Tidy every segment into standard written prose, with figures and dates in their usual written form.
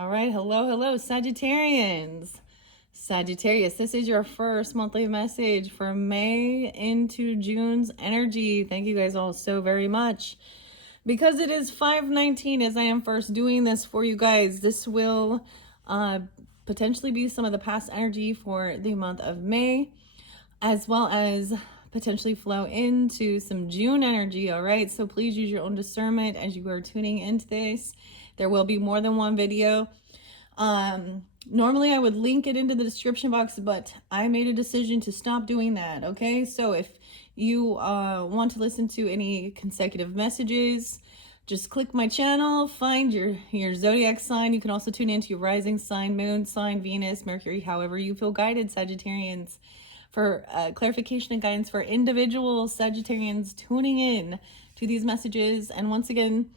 All right, hello, Sagittarians. Sagittarius, this is your first monthly message for May into June's energy. Thank you guys all so very much. Because it is 5/19 as I am first doing this for you guys, this will potentially be some of the past energy for the month of May, as well as potentially flow into some June energy. All right, so please use your own discernment as you are tuning into this. There will be more than one video. Normally I would link it into the description box, but I made a decision to stop doing that. Okay, so if you want to listen to any consecutive messages, just click my channel, find your zodiac sign. You can also tune into your rising sign, moon sign, Venus, Mercury, however you feel guided, Sagittarians. For clarification and guidance for individual Sagittarians tuning in to these messages. And once again,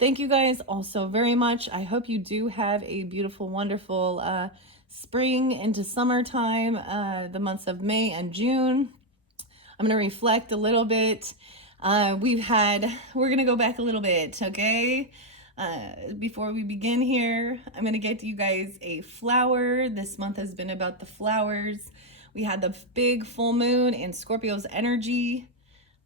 thank you guys also very much. I hope you do have a beautiful, wonderful spring into summertime, the months of May and June. I'm going to reflect a little bit. We're going to go back a little bit, okay? Before we begin here, I'm going to get you guys a flower. This month has been about the flowers. We had the big full moon in Scorpio's energy.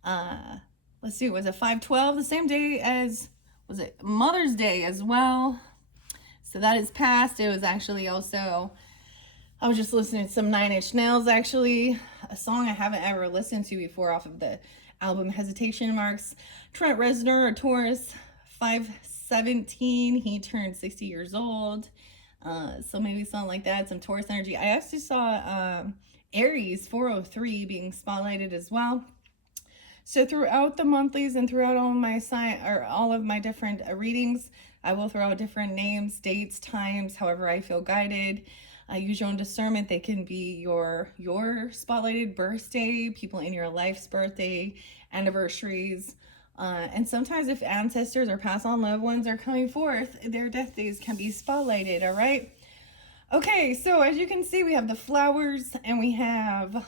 Let's see, was it 5/12? The same day as, was it Mother's Day as well? So that is past. It was actually also, I was just listening to some Nine Inch Nails, actually, a song I haven't ever listened to before off of the album Hesitation Marks. Trent Reznor, a Taurus, 5/17. He turned 60 years old. So maybe something like that, some Taurus energy. I actually saw Aries, 403, being spotlighted as well. So throughout the monthlies and throughout all of my all of my different readings, I will throw out different names, dates, times, however I feel guided. Use your own discernment. They can be your spotlighted birthday, people in your life's birthday, anniversaries. And sometimes if ancestors or past on loved ones are coming forth, their death days can be spotlighted, all right? Okay, so as you can see, we have the flowers and we have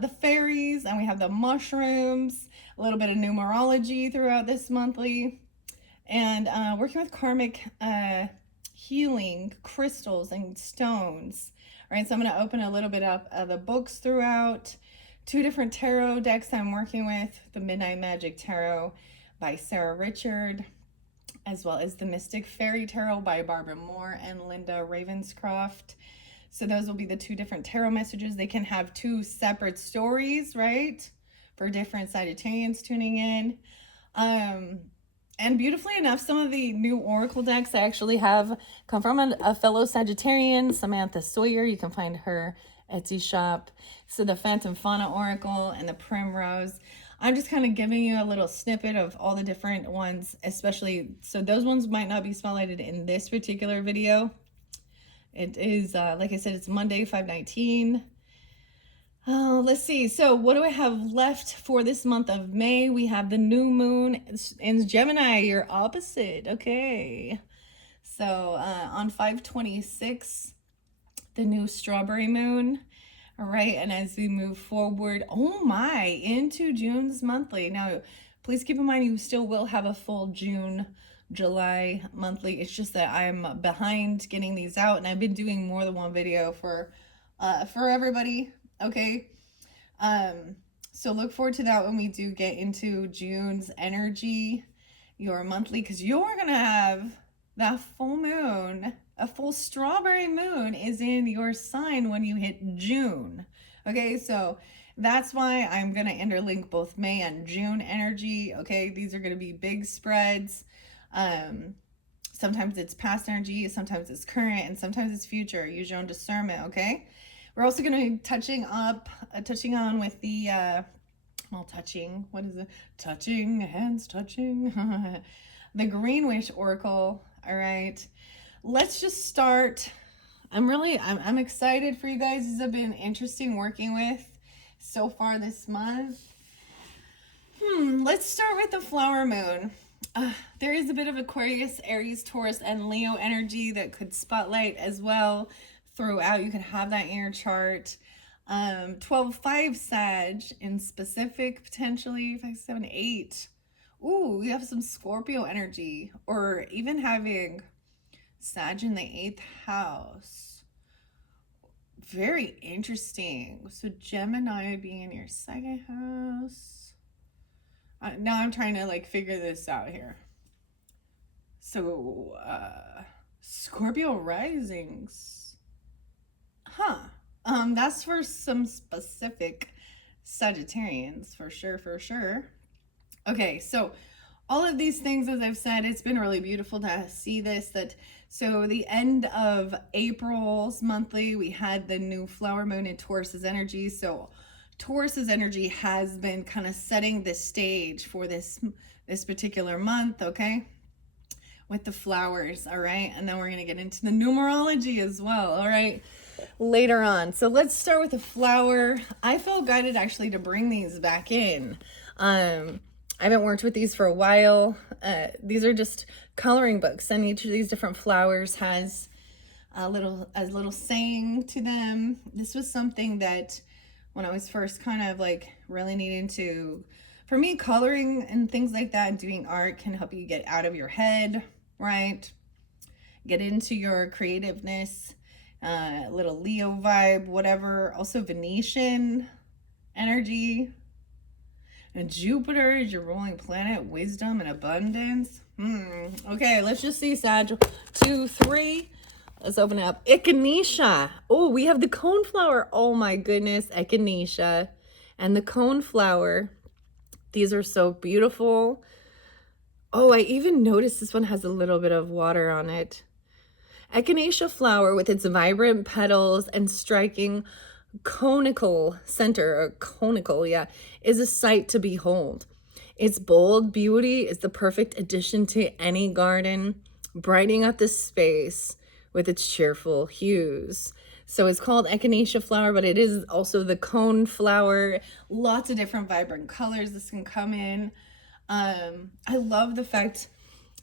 the fairies and we have the mushrooms, a little bit of numerology throughout this monthly, and working with karmic healing crystals and stones. All right, so I'm going to open a little bit up the books throughout. Two different tarot decks I'm working with, the Midnight Magic Tarot by Sarah Richard, as well as the Mystic Fairy Tarot by Barbara Moore and Linda Ravenscroft. So those will be the two different tarot messages. They can have two separate stories, right, for different Sagittarians tuning in. And beautifully enough, some of the new Oracle decks I actually have come from a fellow Sagittarian, Samantha Sawyer. You can find her Etsy shop. So the Phantom Fauna Oracle and the Primrose. I'm just kind of giving you a little snippet of all the different ones, especially, so those ones might not be spotlighted in this particular video. It is, like I said, it's Monday, 5/19. Let's see. So what do I have left for this month of May? We have the new moon in Gemini, your opposite. Okay. So on 5/26, the new strawberry moon. All right, and as we move forward, oh my, into June's monthly. Now, please keep in mind you still will have a full June, July monthly. It's just that I'm behind getting these out, and I've been doing more than one video for everybody. Okay, so look forward to that when we do get into June's energy, your monthly, because you're gonna have that full moon. A full strawberry moon is in your sign when you hit June. Okay, so that's why I'm going to interlink both May and June energy. Okay, these are going to be big spreads. Sometimes it's past energy, sometimes it's current, and sometimes it's future. Use your own discernment, okay? We're also going to be touching on with the, what is it? Hands touching. The Greenwich Oracle, all right? Let's just start. I'm excited for you guys. These have been interesting working with so far this month. Let's start with the flower moon. There is a bit of Aquarius, Aries, Taurus, and Leo energy that could spotlight as well throughout. You can have that in your chart. 12/5 Sag in specific, potentially 5, 7, 8. Ooh, we have some Scorpio energy, or even having Sag in the 8th house. Very interesting. So Gemini being in your 2nd house. Now I'm trying to like figure this out here. So Scorpio risings. Huh. That's for some specific Sagittarians, for sure, for sure. Okay, so all of these things, as I've said, it's been really beautiful to see this. So the end of April's monthly, we had the new flower moon in Taurus's energy. So Taurus's energy has been kind of setting the stage for this particular month, okay? With the flowers, all right? And then we're going to get into the numerology as well, all right? Later on. So let's start with the flower. I felt guided actually to bring these back in. I haven't worked with these for a while. These are just coloring books, and each of these different flowers has a little saying to them. This was something that when I was first kind of like really needing to, for me, coloring and things like that, and doing art can help you get out of your head, right? Get into your creativeness. Little Leo vibe, whatever. Also Venetian energy. And Jupiter is your ruling planet, wisdom and abundance. Okay, let's just see, Sag. 2, 3. Let's open it up. Echinacea. Oh, we have the coneflower. Oh my goodness, echinacea and the coneflower. These are so beautiful. Oh, I even noticed this one has a little bit of water on it. Echinacea flower with its vibrant petals and striking conical center, or conical, is a sight to behold. Its bold beauty is the perfect addition to any garden, brightening up the space with its cheerful hues. So it's called echinacea flower, but it is also the cone flower. Lots of different vibrant colors this can come in. I love the fact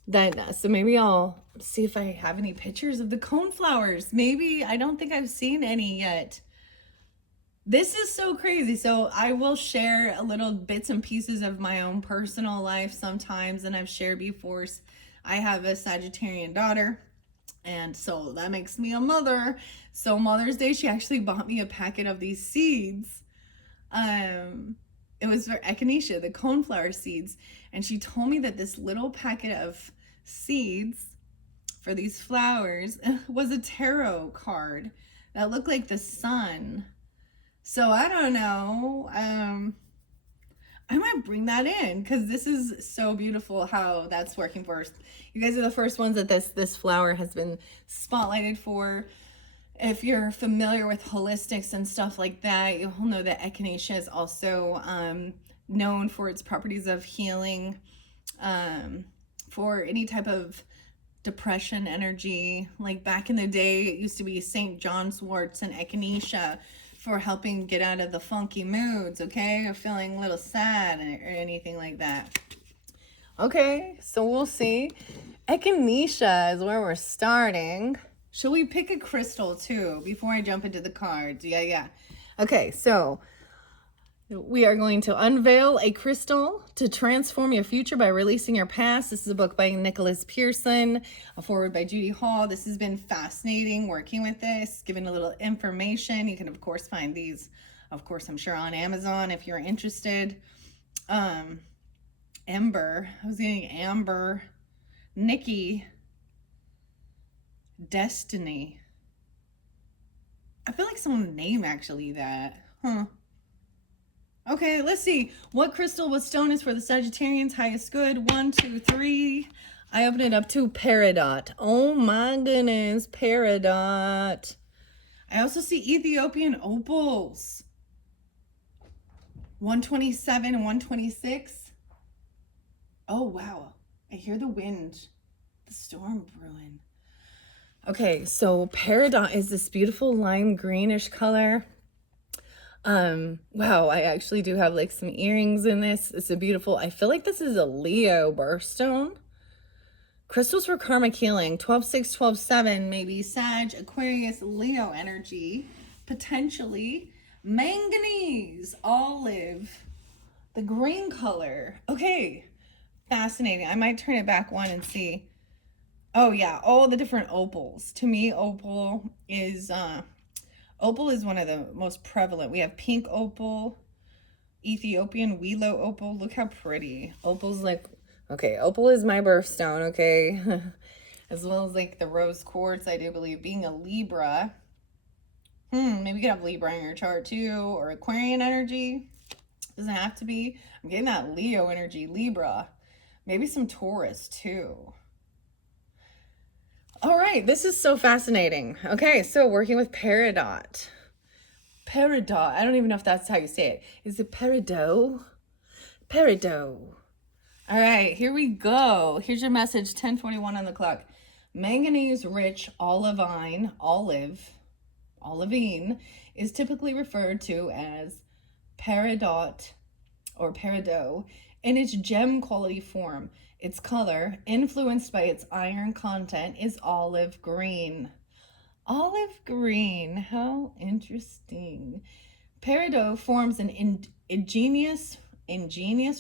that, so maybe I'll see if I have any pictures of the cone flowers. Maybe, I don't think I've seen any yet. This is so crazy. So I will share a little bits and pieces of my own personal life sometimes, and I've shared before. I have a Sagittarian daughter, and so that makes me a mother. So Mother's Day, she actually bought me a packet of these seeds. It was for echinacea, the coneflower seeds. And she told me that this little packet of seeds for these flowers was a tarot card that looked like the sun. So I don't know. I might bring that in because this is so beautiful how that's working for us. You guys are the first ones that this flower has been spotlighted for. If you're familiar with holistics and stuff like that, you'll know that echinacea is also known for its properties of healing, for any type of depression energy. Like back in the day, it used to be St. John's worts and echinacea for helping get out of the funky moods, okay? Or feeling a little sad or anything like that. Okay, so we'll see. Echinacea is where we're starting. Shall we pick a crystal too before I jump into the cards? Yeah. Okay, so we are going to unveil a crystal to transform your future by releasing your past. This is a book by Nicholas Pearson, a foreword by Judy Hall. This has been fascinating working with this, giving a little information. You can, of course, find these, of course, I'm sure on Amazon if you're interested. Ember. I was getting Amber. Nikki. Destiny. I feel like someone named actually that. Okay, let's see. What crystal, what stone is for the Sagittarians? Highest good. 1, 2, 3. I open it up to Peridot. Oh my goodness, Peridot. I also see Ethiopian opals. 127 and 126. Oh, wow. I hear the wind. The storm brewing. Okay, so Peridot is this beautiful lime greenish color. Wow, I actually do have like some earrings in this. It's a beautiful, I feel like this is a Leo birthstone. Crystals for karmic healing, 12-6, 12-7, maybe Sag, Aquarius, Leo energy, potentially. Manganese, olive, the green color. Okay, fascinating. I might turn it back one and see. Oh yeah, all the different opals. To me, opal is one of the most prevalent. We have pink opal, Ethiopian willow opal. Look how pretty. Opal's like, okay, opal is my birthstone, okay? As well as like the rose quartz, I do believe. Being a Libra, maybe you could have Libra in your chart too, or Aquarian energy. Doesn't have to be. I'm getting that Leo energy, Libra. Maybe some Taurus too. All right, this is so fascinating. Okay, so working with Peridot. Peridot. I don't even know if that's how you say it. Is it Peridot? Peridot. All right, here we go. Here's your message, 10:41 on the clock. Manganese-rich olivine is typically referred to as peridot or peridot in its gem quality form. Its color, influenced by its iron content, is olive green. Olive green, how interesting. Peridot forms an ingenious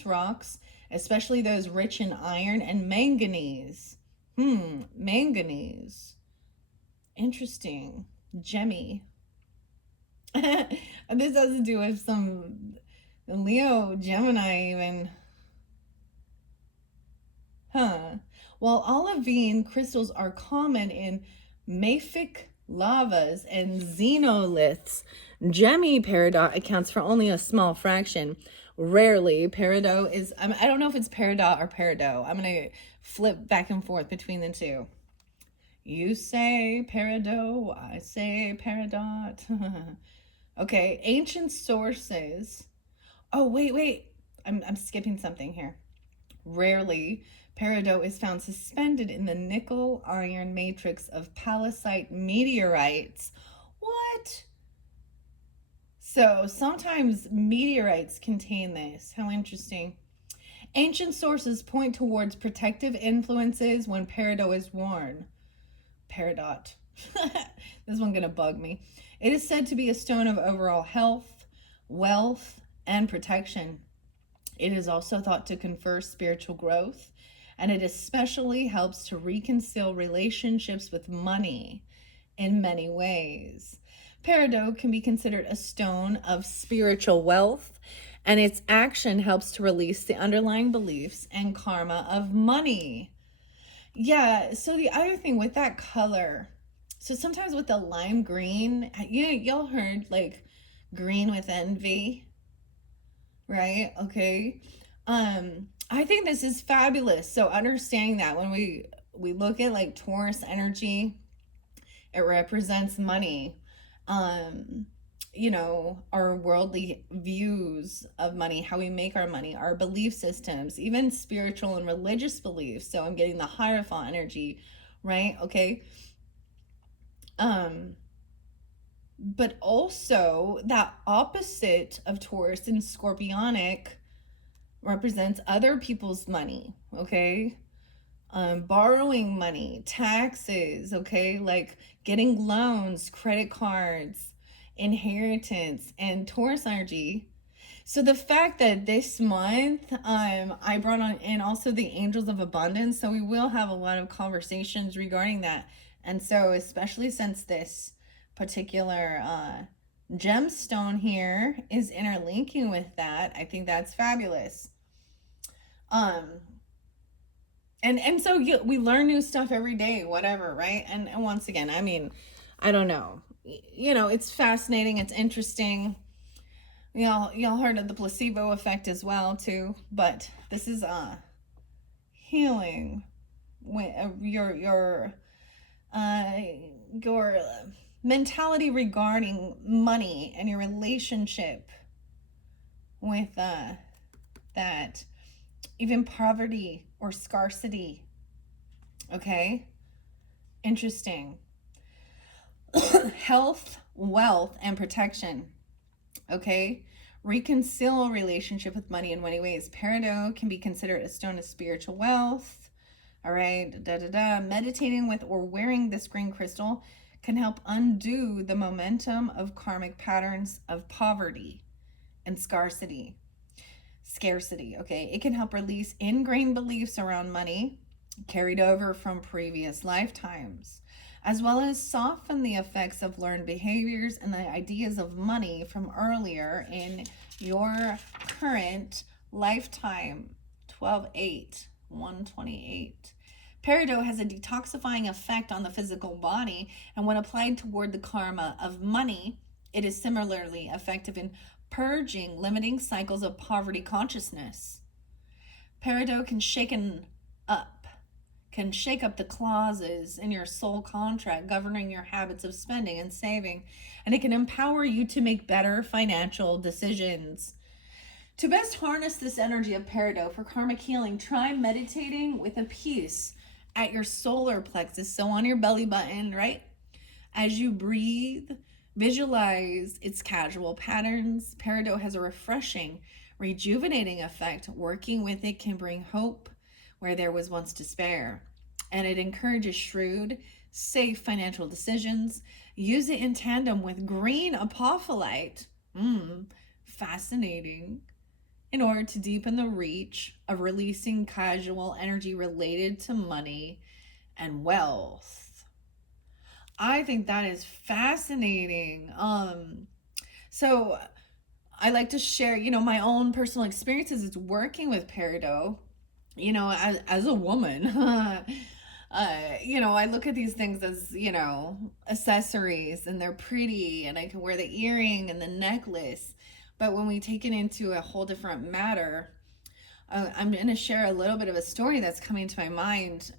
rocks, especially those rich in iron and manganese. Manganese. Interesting. Gemmy. This has to do with some Leo, Gemini even. While olivine crystals are common in mafic lavas and xenoliths, gemmy peridot accounts for only a small fraction. Rarely, peridot is, I don't know if it's peridot or peridot. I'm going to flip back and forth between the two. You say peridot, I say peridot. Okay, ancient sources. Oh, wait. I'm skipping something here. Rarely, peridot is found suspended in the nickel iron matrix of palisite meteorites. What? So sometimes meteorites contain this. How interesting. Ancient sources point towards protective influences when peridot is worn. Peridot. This one's gonna bug me. It is said to be a stone of overall health, wealth, and protection. It is also thought to confer spiritual growth, and it especially helps to reconcile relationships with money in many ways. Peridot can be considered a stone of spiritual wealth, and its action helps to release the underlying beliefs and karma of money. Yeah, so the other thing with that color, so sometimes with the lime green, y'all heard like green with envy, right? Okay. I think this is fabulous. So understanding that when we look at like Taurus energy, it represents money. Our worldly views of money, how we make our money, our belief systems, even spiritual and religious beliefs. So I'm getting the Hierophant energy, right? Okay. But also that opposite of Taurus in Scorpionic represents other people's money, okay? Borrowing money, taxes, okay? Like getting loans, credit cards, inheritance, and Taurus energy. So the fact that this month I brought on in also the angels of abundance, so we will have a lot of conversations regarding that. And so especially since this particular gemstone here is interlinking with that, I think that's fabulous. And so we learn new stuff every day, whatever, right? And once again, I mean, I don't know, it's fascinating, it's interesting. Y'all heard of the placebo effect as well too, but this is healing when your mentality regarding money and your relationship with that, even poverty or scarcity. Okay, interesting. Health, wealth, and protection. Okay, reconcile relationship with money in many ways. Peridot can be considered a stone of spiritual wealth. All right, meditating with or wearing this green crystal can help undo the momentum of karmic patterns of poverty and scarcity. Okay, it can help release ingrained beliefs around money, carried over from previous lifetimes, as well as soften the effects of learned behaviors and the ideas of money from earlier in your current lifetime. 12/8, 128. Peridot has a detoxifying effect on the physical body, and when applied toward the karma of money, it is similarly effective in purging limiting cycles of poverty consciousness. Peridot up can shake up the clauses in your soul contract governing your habits of spending and saving, and it can empower you to make better financial decisions. To best harness this energy of peridot for karmic healing, try meditating with a piece at your solar plexus, so on your belly button, right? As you breathe, visualize its casual patterns. Peridot has a refreshing, rejuvenating effect. Working with it can bring hope where there was once despair, and it encourages shrewd, safe financial decisions. Use it in tandem with green apophyllite. Fascinating. In order to deepen the reach of releasing casual energy related to money and wealth. I think that is fascinating. So I like to share, my own personal experiences. It's working with peridot. As a woman, I look at these things as, accessories, and they're pretty, and I can wear the earring and the necklace. But when we take it into a whole different matter, I'm going to share a little bit of a story that's coming to my mind.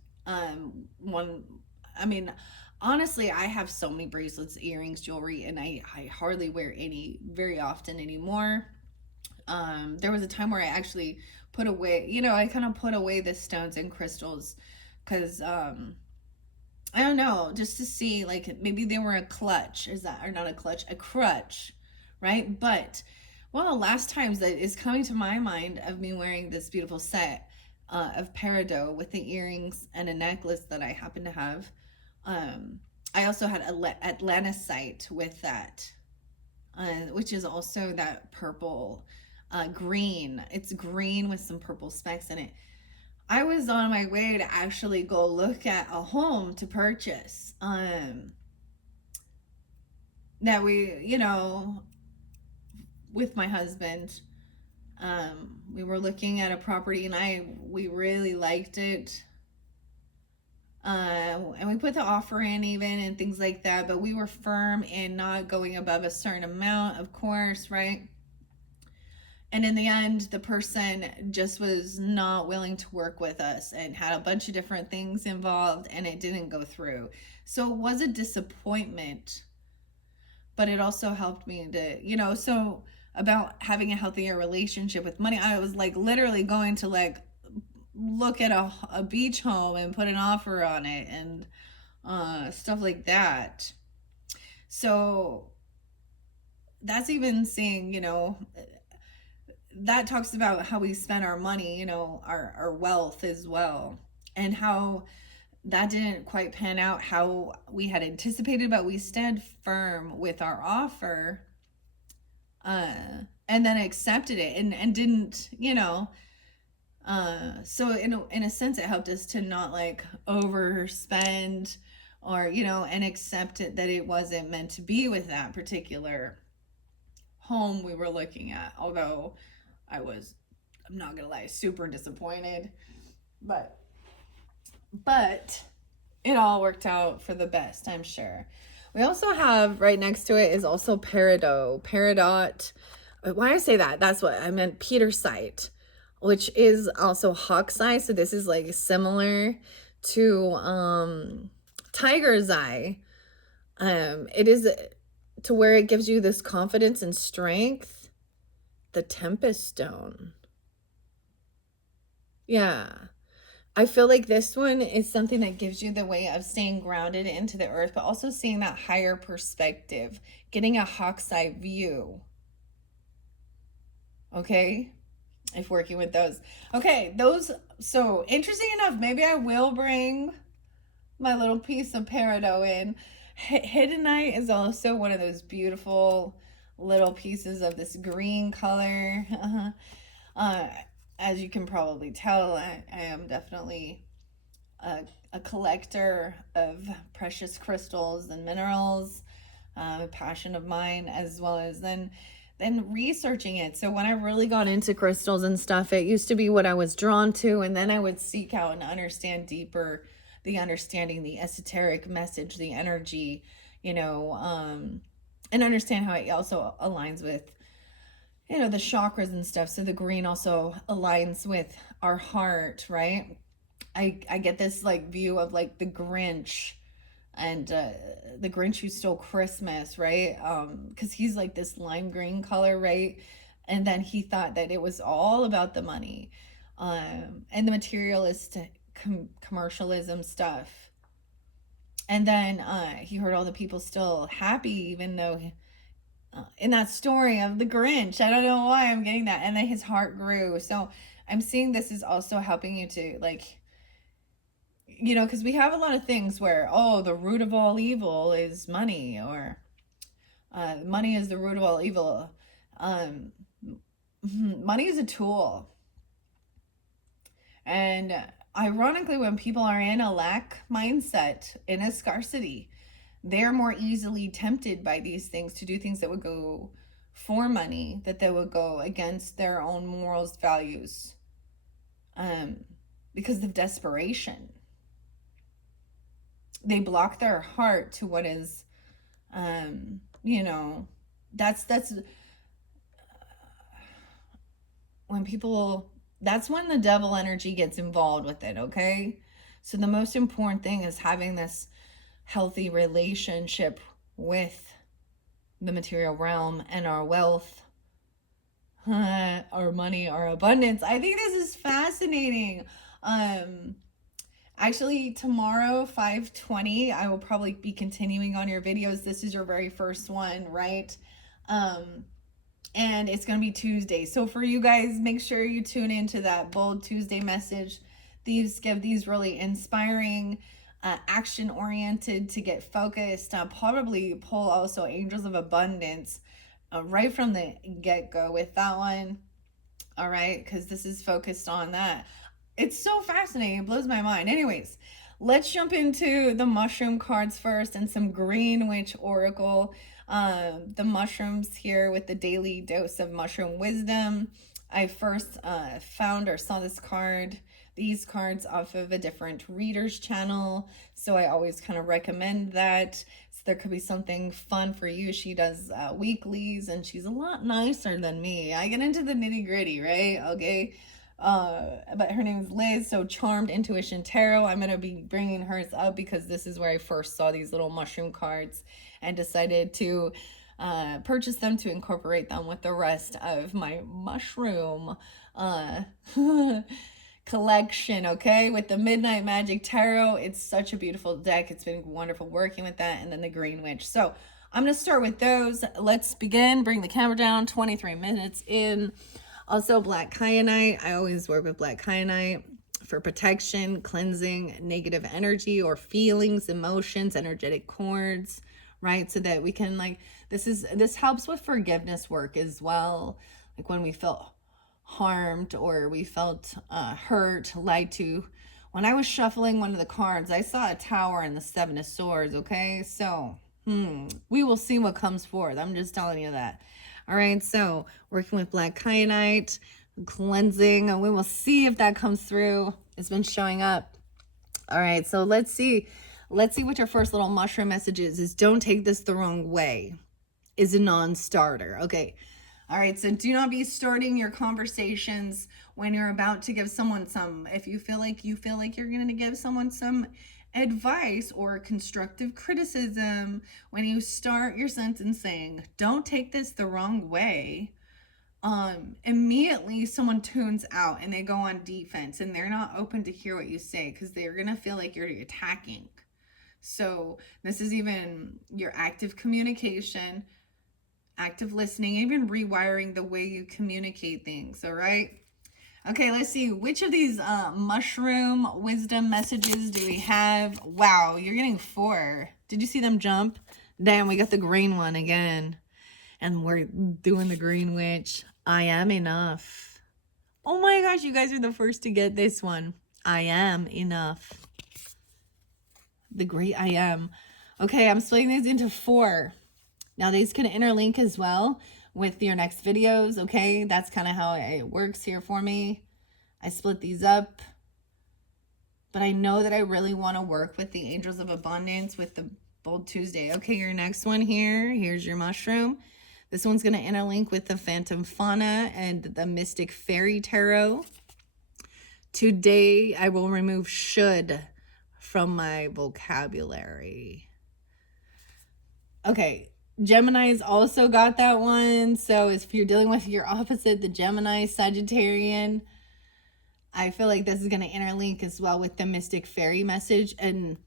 Honestly, I have so many bracelets, earrings, jewelry, and I hardly wear any very often anymore. There was a time where I actually put away, I kind of put away the stones and crystals because, I don't know, just to see, like, maybe they were a clutch. Or not a clutch, a crutch, right? But one of the last times that is coming to my mind of me wearing this beautiful set of peridot with the earrings and a necklace that I happen to have. I also had Atlantisite with that, which is also that purple, green. It's green with some purple specks in it. I was on my way to actually go look at a home to purchase. That we, with my husband, we were looking at a property, and we really liked it. And we put the offer in even and things like that, but we were firm in not going above a certain amount, of course, right? And in the end, the person just was not willing to work with us and had a bunch of different things involved, and it didn't go through. So it was a disappointment, but it also helped me to, so about having a healthier relationship with money. I was like literally going to look at a beach home and put an offer on it and stuff like that. So that's even seeing, that talks about how we spend our money, our wealth as well, and how that didn't quite pan out how we had anticipated, but we stood firm with our offer, and then accepted it and didn't, so in a sense, it helped us to not overspend or, and accept it that it wasn't meant to be with that particular home we were looking at. Although I'm not gonna lie, super disappointed, but it all worked out for the best, I'm sure. We also have right next to it is also peridot. Why I say that? That's what I meant. Petersite, which is also hawk's-eye. So this is similar to tiger's eye. It is to where it gives you this confidence and strength. The tempest stone. Yeah. I feel like this one is something that gives you the way of staying grounded into the earth, but also seeing that higher perspective, getting a hawk's eye view. Okay? If working with those. Okay, so interesting enough, maybe I will bring my little piece of peridot in. Hiddenite is also one of those beautiful little pieces of this green color. As you can probably tell, I am definitely a collector of precious crystals and minerals, a passion of mine, as well as then researching it. So when I really got into crystals and stuff, it used to be what I was drawn to, and then I would seek out and understand deeper the understanding, the esoteric message, the energy, and understand how it also aligns with the chakras and stuff. So the green also aligns with our heart, right? I get this like view of like the Grinch, and the Grinch who stole Christmas, right? Because he's like this lime green color, right? And then he thought that it was all about the money, and the materialistic commercialism stuff. And then he heard all the people still happy, even though in that story of the Grinch, I don't know why I'm getting that. And then his heart grew. So I'm seeing this is also helping you to like, because we have a lot of things where, oh, the root of all evil is money, or money is the root of all evil. Money is a tool. And ironically, when people are in a lack mindset, in a scarcity, they're more easily tempted by these things to do things that would go for money, that they would go against their own morals, values, because of desperation. They block their heart to what is, that's when people, that's when the devil energy gets involved with it, okay? So the most important thing is having this healthy relationship with the material realm and our wealth, our money, our abundance. I think this is fascinating. Actually, tomorrow, 5:20, I will probably be continuing on your videos. This is your very first one, right? And it's going to be Tuesday. So for you guys, make sure you tune into that Bold Tuesday message. These give these really inspiring, action-oriented to get focused. Probably pull also Angels of Abundance right from the get-go with that one. All right, because this is focused on that. It's so fascinating. It blows my mind. Anyways, let's jump into the mushroom cards first and some Green Witch Oracle. The mushrooms here with the daily dose of mushroom wisdom. I first found or saw these cards off of a different reader's channel. So I always kind of recommend that. So there could be something fun for you. She does weeklies, and she's a lot nicer than me. I get into the nitty gritty, right? Okay. But her name is Liz. So Charmed Intuition Tarot. I'm going to be bringing hers up because this is where I first saw these little mushroom cards and decided to purchase them to incorporate them with the rest of my mushroom collection, okay? With the Midnight Magic Tarot, it's such a beautiful deck. It's been wonderful working with that. And then the Green Witch. So I'm going to start with those. Let's begin. Bring the camera down. 23 minutes in. Also, black kyanite. I always work with black kyanite for protection, cleansing negative energy or feelings, emotions, energetic cords, right? So that we can this helps with forgiveness work as well. Like when we felt harmed or we felt hurt, lied to. When I was shuffling one of the cards, I saw a tower and the Seven of Swords, okay? So, we will see what comes forth. I'm just telling you that. All right, so working with black kyanite, cleansing, and we will see if that comes through. It's been showing up. All right, so let's see what your first little mushroom message is don't take this the wrong way, is a non-starter. Okay. All right, so do not be starting your conversations when you're about to give someone if you feel like you're going to give someone some advice or constructive criticism, when you start your sentence saying, don't take this the wrong way, immediately someone tunes out and they go on defense and they're not open to hear what you say because they're going to feel like you're attacking. So this is even your active communication, active listening, even rewiring the way you communicate things. All right. Okay, let's see. Which of these mushroom wisdom messages do we have? Wow, you're getting 4. Did you see them jump? Damn, we got the green one again. And we're doing the Green Witch. I am enough. Oh my gosh, you guys are the first to get this one. I am enough. the great I am. Okay, I'm splitting these into 4. Now these can interlink as well with your next videos, okay? That's kind of how it works here for me. I split these up. But I know that I really want to work with the Angels of Abundance with the Bold Tuesday. Okay, your next one here. Here's your mushroom. This one's going to interlink with the Phantom Fauna and the Mystic Fairy Tarot. Today, I will remove should from my vocabulary. Okay, Gemini's also got that one. So if you're dealing with your opposite, the Gemini, Sagittarian, I feel like this is going to interlink as well with the Mystic Fairy message. And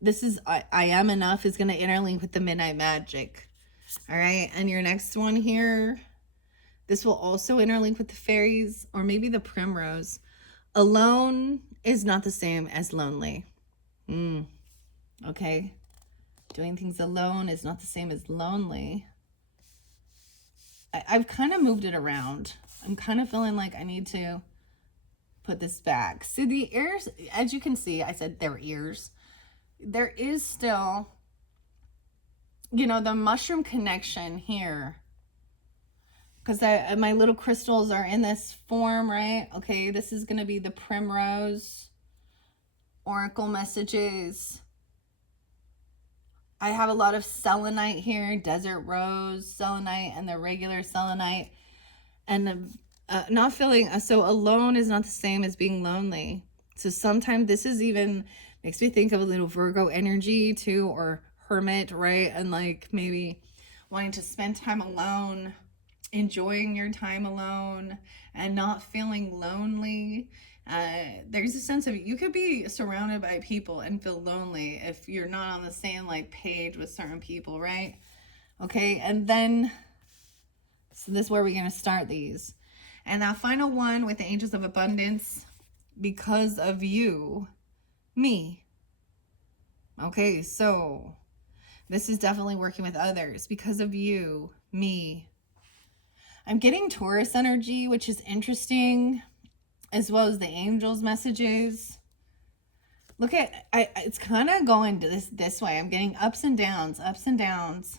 this is, I am enough is going to interlink with the Midnight Magic. All right. And your next one here, this will also interlink with the fairies or maybe the primrose. Alone is not the same as lonely. Okay. Doing things alone is not the same as lonely. I've kind of moved it around. I'm kind of feeling like I need to put this back. See the ears, as you can see, I said their ears. There is still, you know, the mushroom connection here. Because my little crystals are in this form, right? Okay, this is going to be the primrose oracle messages. I have a lot of selenite here, desert rose, selenite, and the regular selenite. And not feeling, so alone is not the same as being lonely. So sometimes this is even, makes me think of a little Virgo energy too, or hermit, right? And like maybe wanting to spend time alone, enjoying your time alone and not feeling lonely. There's a sense of, you could be surrounded by people and feel lonely if you're not on the same like page with certain people, right? Okay, and then, so this is where we're going to start these. And that final one with the Angels of Abundance, because of you, me. Okay, so this is definitely working with others. Because of you, me. I'm getting Taurus energy, which is interesting, as well as the angels messages. Look at, it's kind of going to this way. I'm getting ups and downs, ups and downs.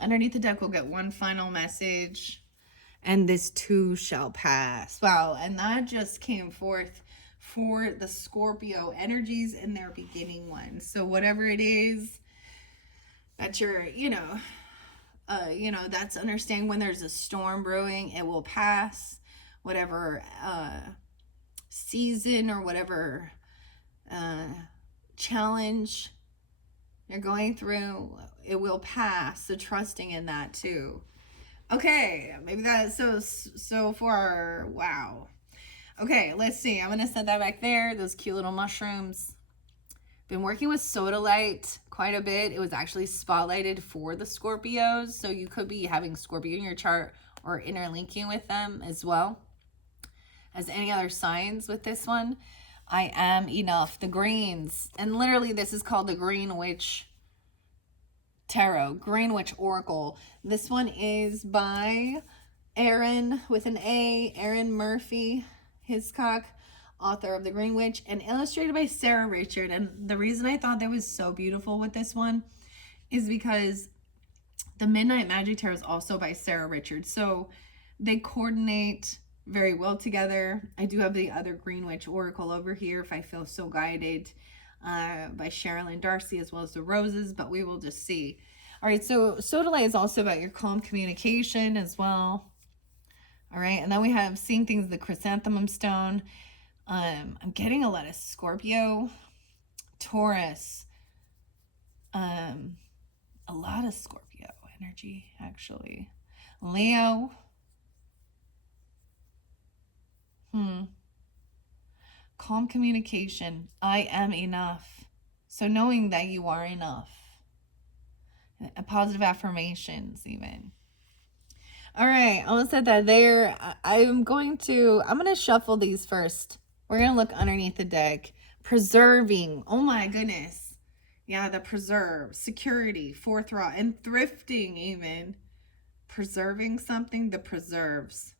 Underneath the deck, we'll get one final message. And this too shall pass. Wow, and that just came forth for the Scorpio energies in their beginning one. So whatever it is that you're, that's understanding when there's a storm brewing, it will pass. Whatever season or whatever challenge you're going through, it will pass. So trusting in that too. Okay, maybe that's so far. Wow. Okay, let's see. I'm gonna set that back there. Those cute little mushrooms. Been working with sodalite quite a bit. It was actually spotlighted for the Scorpios, so you could be having Scorpio in your chart or interlinking with them as well as any other signs with this one. I am enough. The greens, and literally this is called the Green Witch Tarot, Green Witch Oracle. This one is by Aaron with an A, Aaron Murphy Hiscock, author of The Green Witch, and illustrated by Sarah Richard. And the reason I thought that was so beautiful with this one is because the Midnight Magic Tarot is also by Sarah Richard. So they coordinate very well together. I do have the other Green Witch Oracle over here if I feel so guided, by Sherilyn Darcy, as well as the Roses, but we will just see. All right, so sodalite is also about your calm communication as well. All right, and then we have seeing things, the chrysanthemum stone. I'm getting a lot of Scorpio, Taurus, a lot of Scorpio energy, actually. Leo. Calm communication. I am enough. So knowing that you are enough. Positive affirmations even. All right, I almost said that there. I'm going to shuffle these first. We're going to look underneath the deck. Preserving. Oh my goodness. Yeah, the preserve. Security, forethought, and thrifting even. Preserving something, the preserves.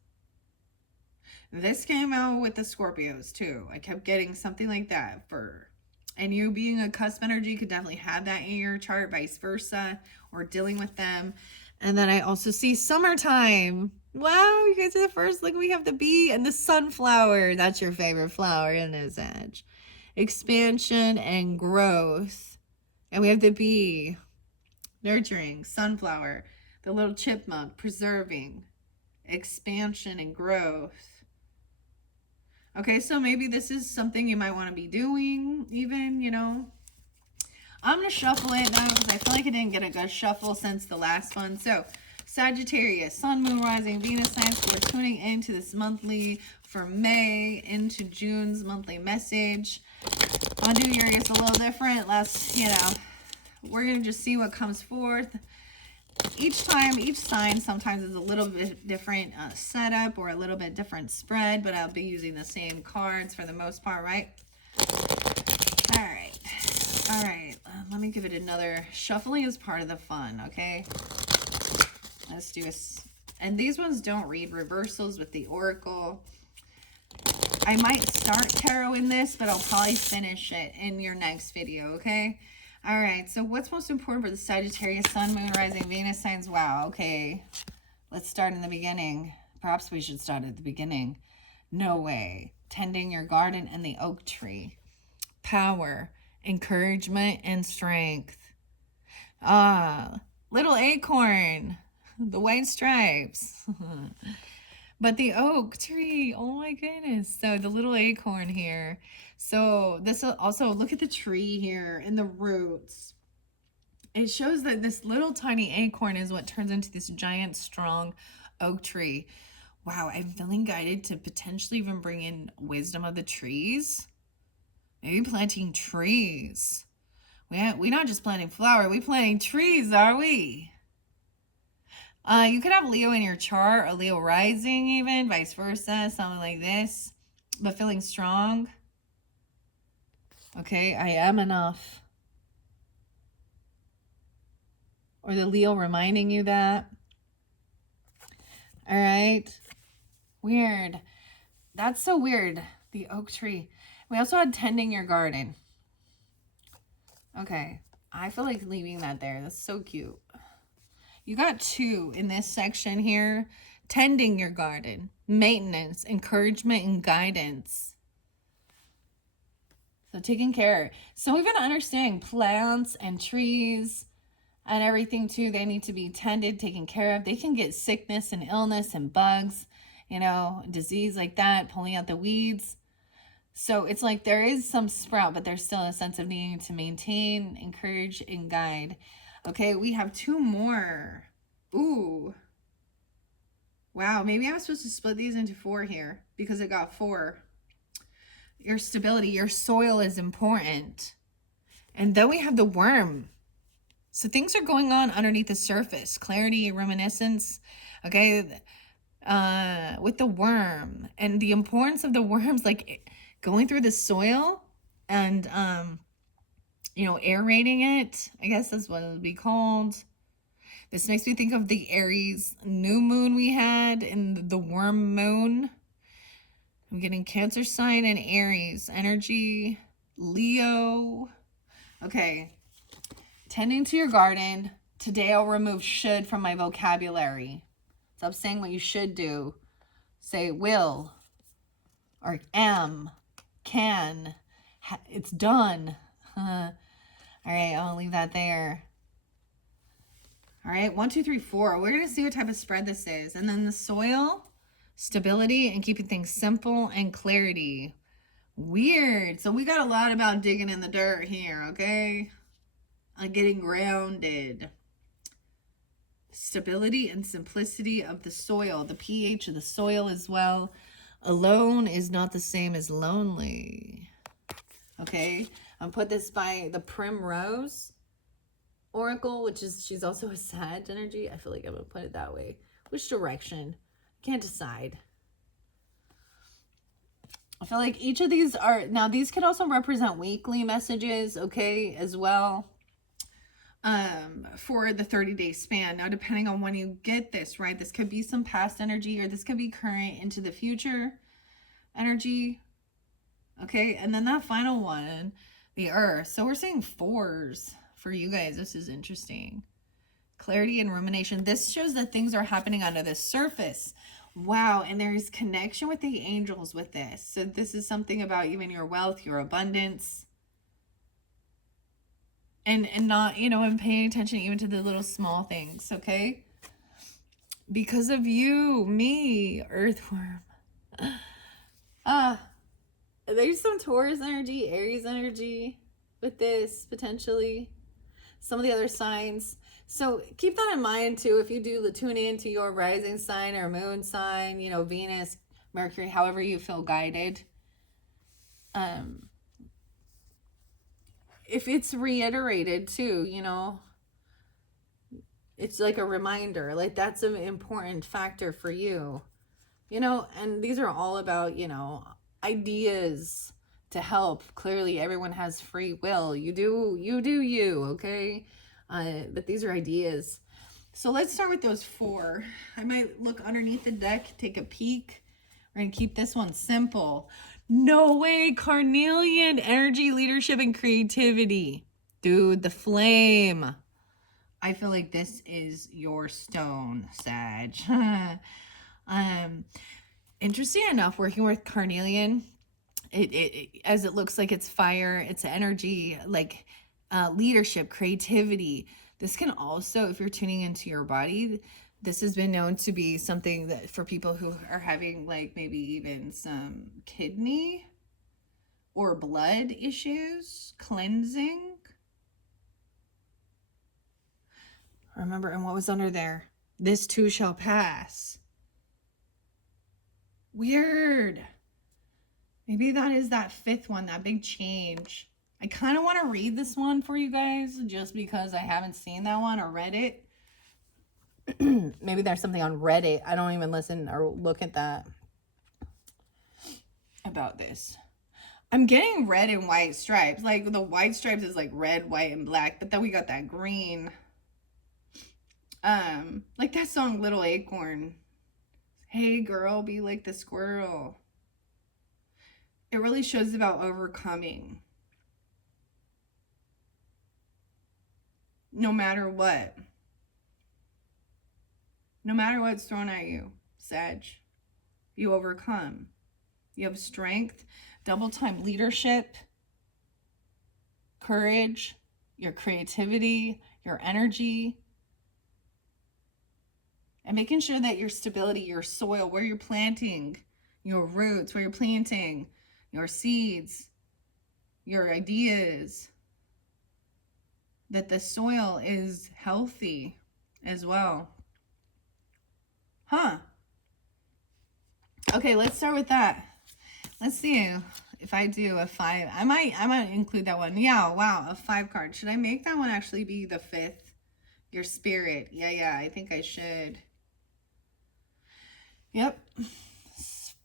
This came out with the Scorpios too. I kept getting something like that for And you being a cusp energy could definitely have that in your chart, vice versa, or dealing with them. And then I also see summertime. Wow, you guys are the first. Like, we have the bee and the sunflower. That's your favorite flower, isn't it, Sag? Expansion and growth. And we have the bee, nurturing, sunflower, the little chipmunk, preserving, expansion and growth. Okay, so maybe this is something you might want to be doing, even, you know. I'm going to shuffle it now because I feel like I didn't get a good shuffle since the last one. So, Sagittarius, Sun, Moon, Rising, Venus signs. We're tuning into this monthly for May into June's monthly message. I'll do yours a little different. Let's, you know, we're going to just see what comes forth. Each time, each sign sometimes is a little bit different setup or a little bit different spread, but I'll be using the same cards for the most part, right? All right. All right. Let me give it another. Shuffling is part of the fun, okay? Let's do a... And these ones don't read reversals with the Oracle. I might start tarot in this, but I'll probably finish it in your next video, okay? All right, so what's most important for the Sagittarius, Sun, Moon, Rising, Venus signs? Wow, okay. Let's start in the beginning. Perhaps we should start at the beginning. No way. Tending your garden and the oak tree. Power, encouragement, and strength. Little acorn. The white stripes. But the oak tree, oh my goodness. So the little acorn here. So this will also, look at the tree here and the roots. It shows that this little tiny acorn is what turns into this giant, strong oak tree. Wow, I'm feeling guided to potentially even bring in wisdom of the trees. Maybe planting trees. We're not just planting flower, we're planting trees, are we? You could have Leo in your chart, or Leo rising even, vice versa, something like this. But feeling strong. Okay, I am enough. Or the Leo reminding you that. All right. Weird. That's so weird. The oak tree. We also had tending your garden. Okay. I feel like leaving that there. That's so cute. You got two in this section here. Tending your garden. Maintenance, encouragement, and guidance. So taking care. So we've got to understand plants and trees and everything too. They need to be tended, taken care of. They can get sickness and illness and bugs, you know, disease like that, pulling out the weeds. So it's like there is some sprout, but there's still a sense of needing to maintain, encourage, and guide. Okay, we have two more. Ooh. Wow, maybe I was supposed to split these into four here because it got four. Your stability, your soil is important. And then we have the worm. So things are going on underneath the surface. Clarity, reminiscence, okay? With the worm. And the importance of the worms, like going through the soil and, you know, aerating it. I guess that's what it would be called. This makes me think of the Aries new moon we had and the worm moon. I'm getting Cancer sign and Aries energy, Leo. Okay, tending to your garden. Today I'll remove should from my vocabulary. Stop saying what you should do. Say will or am, can, it's done. All right, I'll leave that there. All right, 1, 2, 3, 4. We're going to see what type of spread this is. And then the soil, stability, and keeping things simple, and clarity. Weird. So we got a lot about digging in the dirt here, okay? Getting grounded. Stability and simplicity of the soil. The pH of the soil as well. Alone is not the same as lonely. Okay? I'm put this by the Primrose Oracle, which is, she's also a Sag energy. I feel like I'm going to put it that way. Which direction? Can't decide. I feel like each of these are, now these could also represent weekly messages, okay, as well, for the 30-day span. Now, depending on when you get this, right, this could be some past energy, or this could be current into the future energy, okay, and then that final one, the earth. So we're saying 4s for you guys. This is interesting. Clarity and rumination. This shows that things are happening under the surface. Wow. And there's connection with the angels with this. So this is something about even your wealth, your abundance. And not, you know, and paying attention even to the little small things, okay? Because of you, me, earthworm. There's some Taurus energy, Aries energy with this, potentially. Some of the other signs. So keep that in mind, too, if you do tune into your rising sign or moon sign, you know, Venus, Mercury, however you feel guided. If it's reiterated too, you know, it's like a reminder, like that's an important factor for you, you know, and these are all about, you know, ideas to help. Clearly everyone has free will. You do, okay? But these are ideas. So let's start with those 4. I might look underneath the deck, take a peek. We're gonna keep this one simple. No way, carnelian energy, leadership, and creativity. Dude, the flame. I feel like this is your stone, Sag. Interesting enough, working with carnelian, it as it looks like it's fire, it's energy, like leadership, creativity. This can also, if you're tuning into your body, this has been known to be something that for people who are having like maybe even some kidney or blood issues, cleansing. Remember, and what was under there? This too shall pass. Weird. Maybe that is that 5th one, that big change. I kind of want to read this one for you guys just because I haven't seen that one or read it. Maybe there's something on Reddit. I don't even listen or look at that about this. I'm getting red and white stripes. Like the white stripes is like red, white, and black, but then we got that green. Like that song Little Acorn. Hey girl, be like the squirrel. It really shows about overcoming. No matter what. No matter what's thrown at you, Sag, you overcome. You have strength, double time leadership, courage, your creativity, your energy, and making sure that your stability, your soil, where you're planting, your roots, where you're planting, your seeds, your ideas, that the soil is healthy as well. Huh. Okay, let's start with that. Let's see if I do a 5. I might include that one. Yeah, wow, a 5 card. Should I make that one actually be the 5th? Your spirit. Yeah, I think I should. Yep.